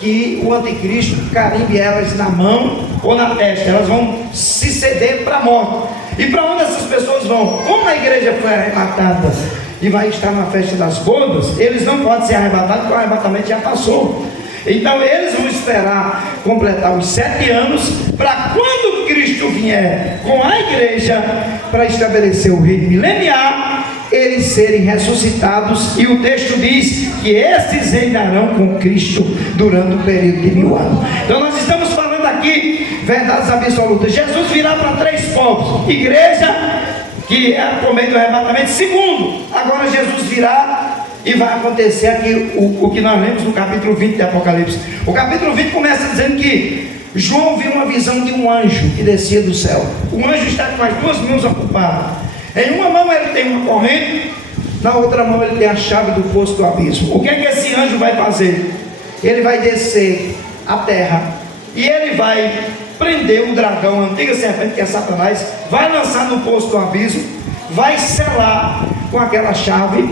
que o anticristo carimbe elas na mão ou na testa. Elas vão se ceder para a morte. E para onde essas pessoas vão? Como a igreja foi arrebatada e vai estar na festa das bodas, eles não podem ser arrebatados, porque o arrebatamento já passou. Então eles vão esperar completar os 7 anos, para quando Cristo vier com a igreja para estabelecer o reino mileniar, eles serem ressuscitados. E o texto diz que esses reinarão com Cristo durante o período de 1000 anos. Então nós estamos falando aqui verdades absolutas. Jesus virá para 3 povos: igreja, que é por meio do arrebatamento. Segundo, agora Jesus virá e vai acontecer aqui o que nós lemos no capítulo 20 de Apocalipse. O capítulo 20 começa dizendo que João viu uma visão de um anjo que descia do céu. O anjo está com as 2 mãos ocupadas. Em uma mão ele tem uma corrente, na outra mão ele tem a chave do poço do abismo. O que é que esse anjo vai fazer? Ele vai descer à terra e ele vai prender o dragão, a antiga serpente, que é Satanás, vai lançar no poço do abismo, vai selar com aquela chave,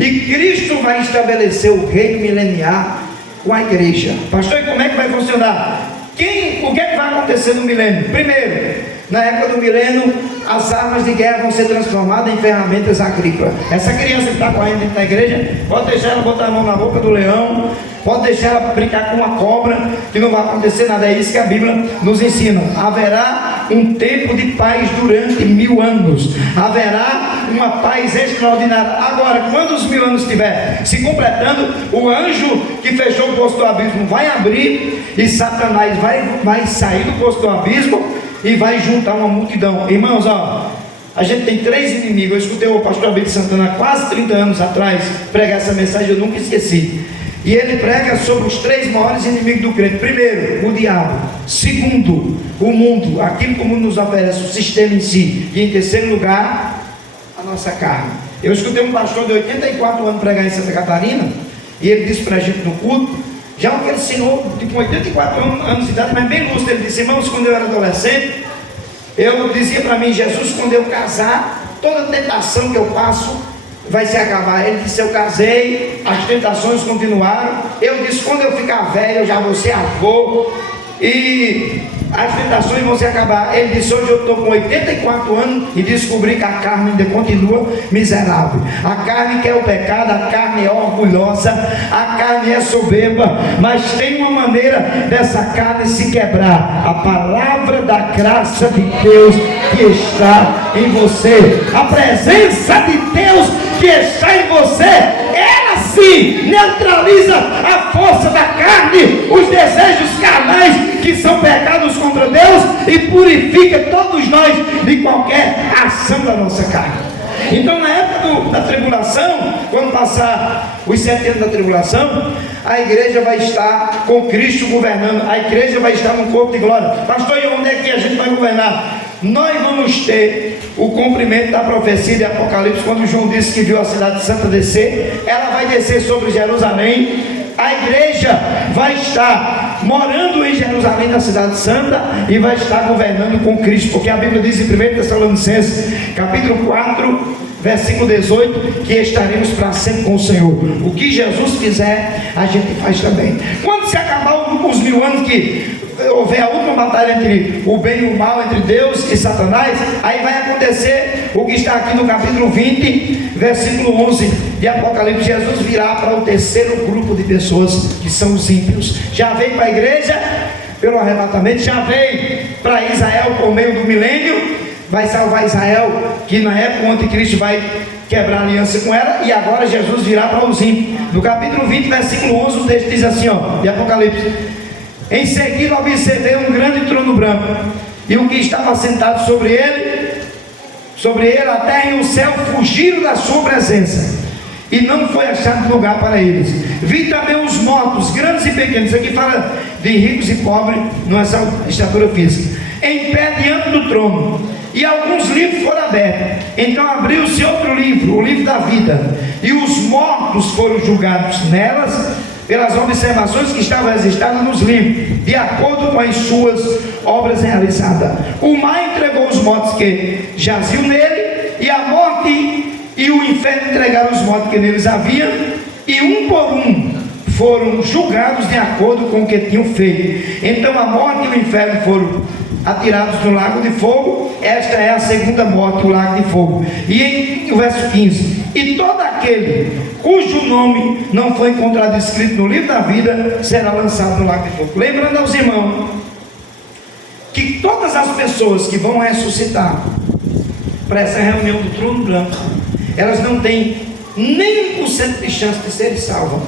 E Cristo vai estabelecer o reino mileniar com a igreja. Pastor, e como é que vai funcionar? O que é que vai acontecer no milênio? Primeiro, na época do milênio, as armas de guerra vão ser transformadas em ferramentas agrícolas. Essa criança que está correndo dentro da igreja, pode deixar ela botar a mão na boca do leão, pode deixar ela brincar com uma cobra, que não vai acontecer nada. É isso que a Bíblia nos ensina. Haverá um tempo de paz durante 1000 anos. Haverá uma paz extraordinária. Agora, quando os 1000 anos estiver se completando, o anjo que fechou o poço do abismo vai abrir, e Satanás vai sair do poço do abismo e vai juntar uma multidão. Irmãos, a gente tem 3 inimigos. Eu escutei o pastor Abel de Santana há quase 30 anos atrás pregar essa mensagem, eu nunca esqueci. E ele prega sobre os 3 maiores inimigos do crente. Primeiro, o diabo. Segundo, o mundo, aquilo que o mundo nos oferece, o sistema em si. E em terceiro lugar, a nossa carne. Eu escutei um pastor de 84 anos pregar em Santa Catarina, e ele disse para a gente no culto, já aquele senhor com 84 anos de idade, mas bem lúcido, ele disse: irmãos, quando eu era adolescente, eu dizia para mim: Jesus, quando eu casar, toda tentação que eu passo vai se acabar. Ele disse: eu casei, as tentações continuaram. Eu disse: quando eu ficar velho, eu já vou ser avô e as tentações vão se acabar. Ele disse: hoje eu estou com 84 anos e descobri que a carne ainda continua miserável. A carne quer o pecado, a carne é orgulhosa, a carne é soberba, mas tem uma maneira dessa carne se quebrar: a palavra da graça de Deus que está em você, a presença de Deus que está em você, ela sim neutraliza a força da carne, os desejos carnais que são pecados contra Deus, e purifica todos nós de qualquer ação da nossa carne. Então, na época da tribulação, quando passar os 7 anos da tribulação, a igreja vai estar com Cristo governando, a igreja vai estar no corpo de glória. Pastor, e onde é que a gente vai governar? Nós vamos ter o cumprimento da profecia de Apocalipse, quando João disse que viu a cidade santa descer. Ela vai descer sobre Jerusalém. A igreja vai estar morando em Jerusalém, na cidade santa, e vai estar governando com Cristo, porque a Bíblia diz em 1 Tessalonicenses capítulo 4 versículo 18, que estaremos para sempre com o Senhor. O que Jesus fizer, a gente faz também. Quando se acabar os 1000 anos, que houver a última batalha entre o bem e o mal, entre Deus e Satanás, aí vai acontecer o que está aqui no capítulo 20 versículo 11 de Apocalipse. Jesus virá para o terceiro grupo de pessoas, que são os ímpios. Já veio para a igreja pelo arrebatamento, já veio para Israel por meio do milênio, vai salvar Israel, que na época o anticristo vai quebrar aliança com ela, e agora Jesus virá para os ímpios. No capítulo 20 versículo 11, o texto diz assim, de Apocalipse: em seguida observei um grande trono branco, e o que estava sentado sobre ele a terra e o céu fugiram da sua presença, e não foi achado lugar para eles. Vi também os mortos, grandes e pequenos. Isso aqui fala de ricos e pobres, não é só estatura física, em pé diante do trono, e alguns livros foram abertos. Então abriu-se outro livro, o livro da vida, e os mortos foram julgados nelas pelas observações que estavam registradas nos livros, de acordo com as suas obras realizadas. O mar entregou os mortos que jaziam nele, e a morte e o inferno entregaram os mortos que neles havia, e um por um foram julgados de acordo com o que tinham feito. Então a morte e o inferno foram atirados no lago de fogo. Esta é a segunda morte, o lago de fogo. E em o verso 15: e todo aquele cujo nome não foi encontrado escrito no livro da vida será lançado no lago de fogo. Lembrando aos irmãos que todas as pessoas que vão ressuscitar para essa reunião do trono branco, elas não têm nem 1% de chance de serem salvas,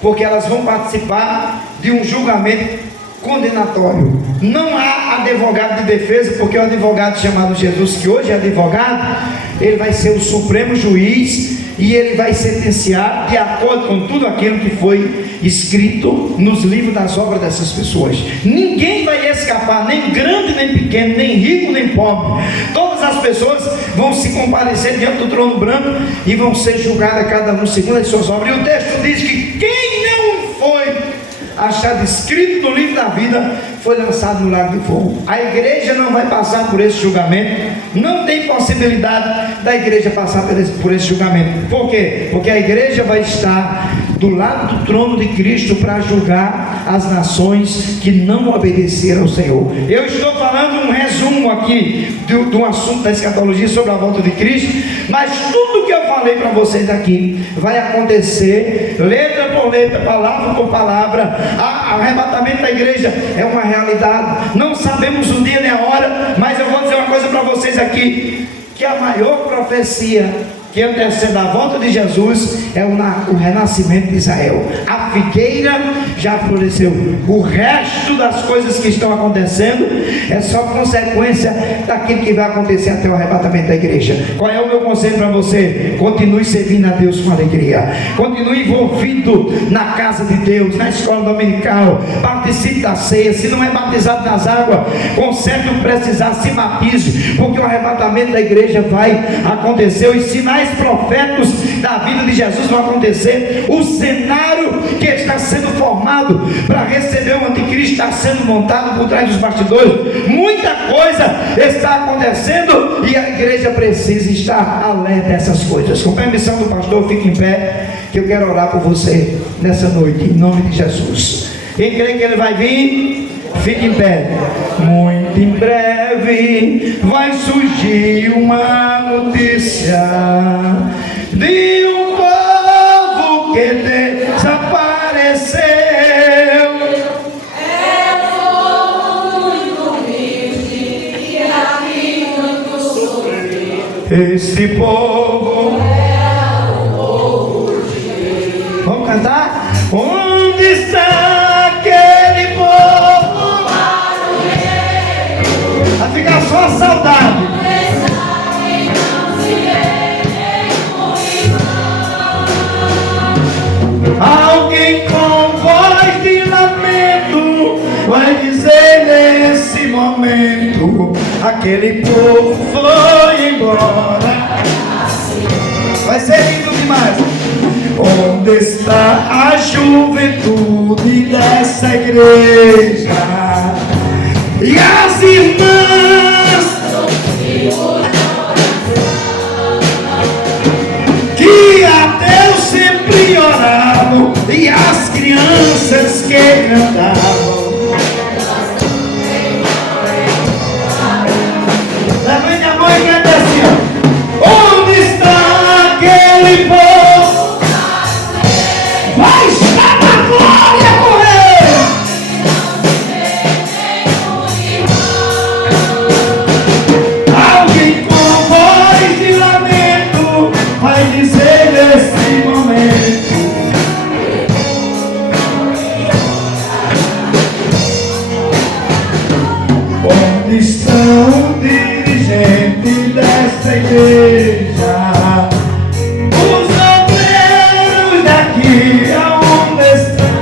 porque elas vão participar de um julgamento condenatório. Não há advogado de defesa, porque o advogado chamado Jesus, que hoje é advogado, ele vai ser o supremo juiz, e ele vai sentenciar de acordo com tudo aquilo que foi escrito nos livros das obras dessas pessoas. Ninguém vai escapar, nem grande nem pequeno, nem rico nem pobre. Todas as pessoas vão se comparecer diante do trono branco e vão ser julgadas, cada um segundo as suas obras. E o texto diz que quem não foi achado escrito no livro da vida, foi lançado no lago de fogo. A igreja não vai passar por esse julgamento. Não tem possibilidade da igreja passar por esse julgamento. Por quê? Porque a igreja vai estar do lado do trono de Cristo para julgar as nações que não obedeceram ao Senhor. Eu estou falando um resumo aqui do assunto da escatologia sobre a volta de Cristo, mas tudo que eu falei para vocês aqui vai acontecer, letra por letra, palavra por palavra. O arrebatamento da igreja é uma realidade. Não sabemos o dia nem a hora, mas eu vou dizer uma coisa para vocês aqui, que a maior profecia que antecede a volta de Jesus é o renascimento de Israel. A figueira já floresceu. O resto das coisas que estão acontecendo é só consequência daquilo que vai acontecer até o arrebatamento da igreja. Qual é o meu conselho para você? Continue servindo a Deus com alegria. Continue envolvido na casa de Deus, na escola dominical. Participe da ceia. Se não é batizado nas águas, conserte o que precisar, se batize, porque o arrebatamento da igreja vai acontecer. Os sinais proféticos da vida de Jesus vão acontecer. O cenário que está sendo formado para receber o anticristo está sendo montado por trás dos bastidores. Muita coisa está acontecendo e a igreja precisa estar alerta a essas coisas. Com permissão do pastor, fique em pé, que eu quero orar por você nessa noite, em nome de Jesus. Quem crê que ele vai vir, fique em pé. Muito em breve vai surgir uma notícia de um povo que desapareceu. É povo muito humilde e aqui muito sofrido. Este povo É o povo de Deus. vamos cantar? Onde está aquele povo? Vai ficar só a saudade. Alguém com voz de lamento vai dizer nesse momento: aquele povo foi embora. Vai ser lindo demais. Onde está a juventude dessa igreja? E as irmãs que a Deus sempre oravam, e as crianças que cantavam. Levante a mão e canta assim, ó. Onde está aquele povo? Vai estar na glória com ele. Alguém com voz de lamento vai dizer nesse momento: onde estão os dirigentes desta igreja? Os obreiros daqui, aonde estão?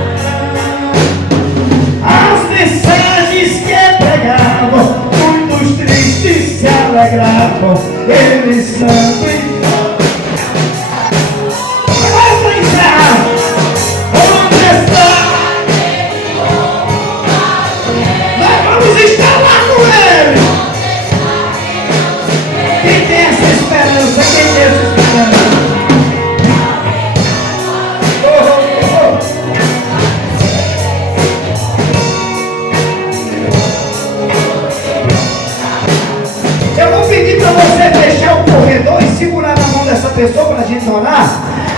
As mensagens que pregavam, muitos tristes se alegravam, eles são agora para encerrar. Onde está? Nós vamos estar lá com ele. Quem tem essa esperança? Quem tem essa esperança? Eu vou pedir para você fechar o corredor e segurar na mão dessa pessoa para a gente orar.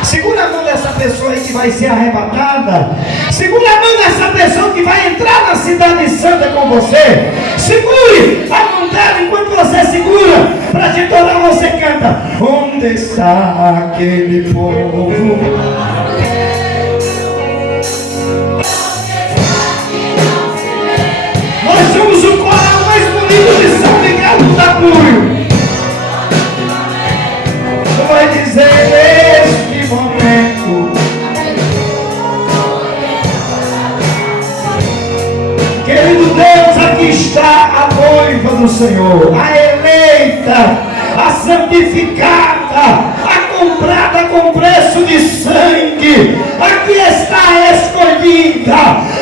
Segura a mão dessa pessoa aí que vai ser arrebatada. Segura a mão dessa pessoa que vai entrar na cidade santa com você. Segure a mão dela enquanto você segura. Para a gente orar, você canta: onde está aquele povo? Nós somos o coral mais bonito de São Miguel do Tabuio. Vai dizer neste momento: querido Deus, aqui está a noiva do Senhor, a eleita, a santificada, a comprada com preço de sangue. Aqui está a escolhida.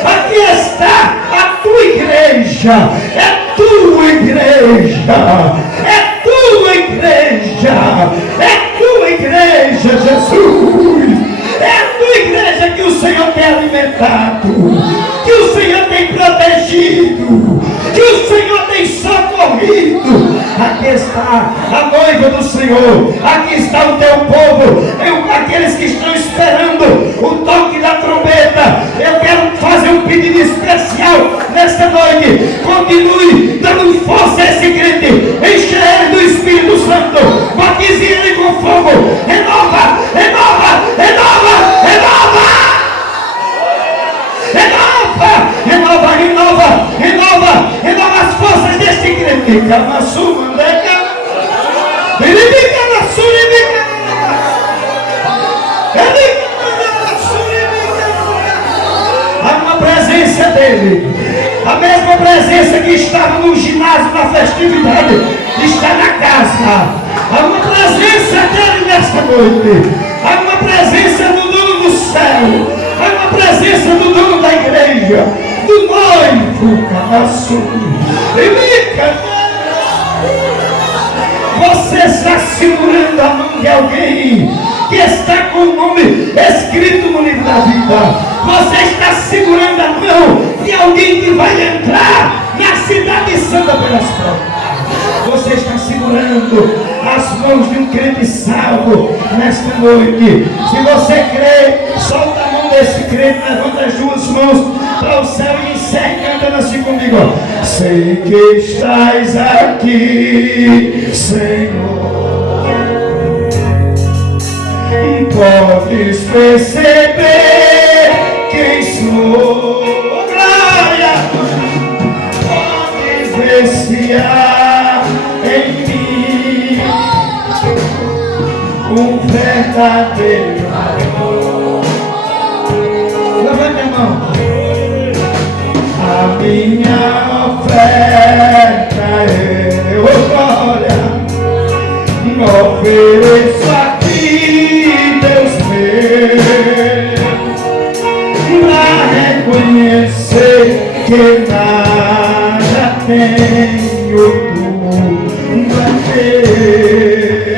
Aqui está a tua igreja. É tua igreja. É tua igreja. É tua igreja, Jesus. É a tua igreja que o Senhor tem alimentado, que o Senhor tem protegido, que o Senhor tem socorrido. Aqui está a noiva do Senhor, aqui está o teu povo, aqueles que estão esperando o toque da trombeta. Eu quero fazer um pedido especial nesta noite. Continue dando força a esse crente, enche ele do Espírito Santo, batize ele com fogo, renova, renova, renova, renova, renova, renova, renova, renova, renova as forças deste crente. Há uma presença dele, a mesma presença que estava no ginásio na festividade está na casa. Há uma presença dele nesta noite. Há uma presença do dono do céu. Há uma presença do dono da igreja, do noivo. Você está segurando a mão de alguém que está com o nome escrito no livro da vida. Você está segurando a mão de alguém que vai entrar na cidade santa pelas portas. Você está segurando as mãos de um crente salvo nesta noite. Se você crê, solta a mão desse crente, levanta as duas mãos para o céu e encerra cantando assim comigo. Sei que estás aqui, Senhor. Podes perceber quem sou. Glória. Podes ver se há em mim um verdadeiro amor. Levante a mão. A minha oferta eu, glória, ofereço a ti, Deus meu, para reconhecer que nada tenho tudo a ter.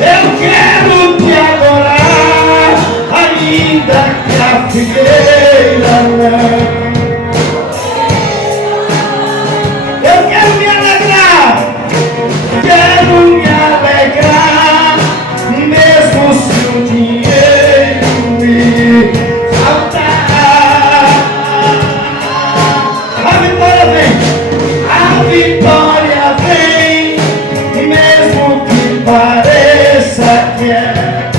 Eu quero te adorar, ainda que a figueira não. Eu quero me alegrar, mesmo se o dinheiro me faltar. A vitória vem, mesmo que pareça que é.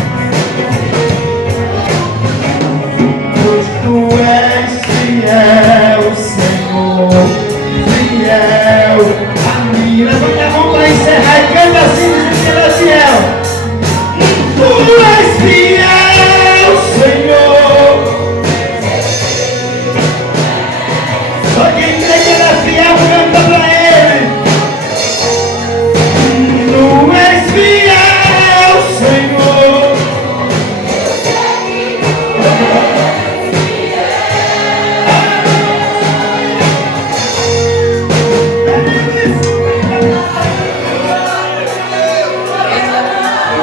Pois tu és fiel, Senhor, fiel a mim. Levanta a mão para encerrar e canta assim, dizendo que ele é fiel. Tu és fiel, Senhor. Só quem crê que ele é fiel, canta para ele. Tu és fiel, Senhor.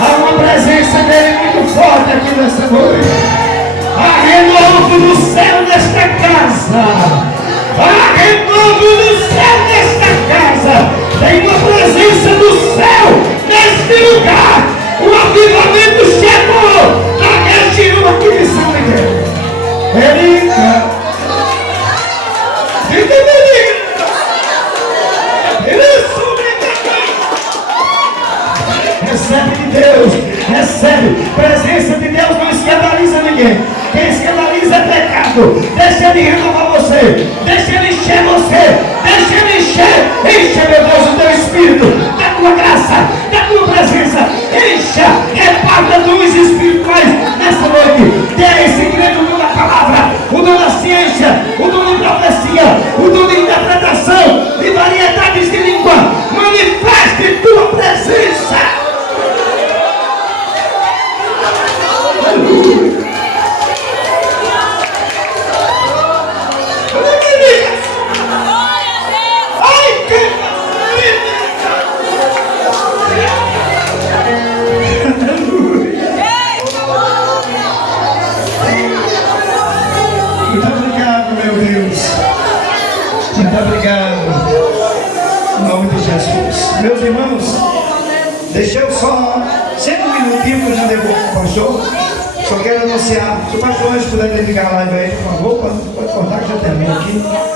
Há uma presença dele muito forte aqui nessa noite. Há renovo no céu nesta casa. Há renovo no céu nesta casa. Tem uma presença do céu neste lugar. O avivamento chegou na região aqui de São Miguel. Erika. Recebe de Deus, recebe. Presença de Deus não escandaliza ninguém. Quem escandaliza é pecado. Deixa ele renovar você, deixa ele encher você, deixa ele encher. Encha, meu Deus, o teu espírito, da tua graça, da tua presença. Encha, reparta dons espirituais nessa noite. Dê a esse crente o dom da palavra, o dom da ciência, o dom de profecia, o dom de interpretação e variedades de língua. Manifeste tua presença. Muito obrigado. Em nome de Jesus. Meus irmãos, deixa eu só 5 minutinhos que eu já devolvo para o pastor. Só quero anunciar. Se o pastor antes puder dedicar a live aí, por favor, pode cortar que já termina aqui.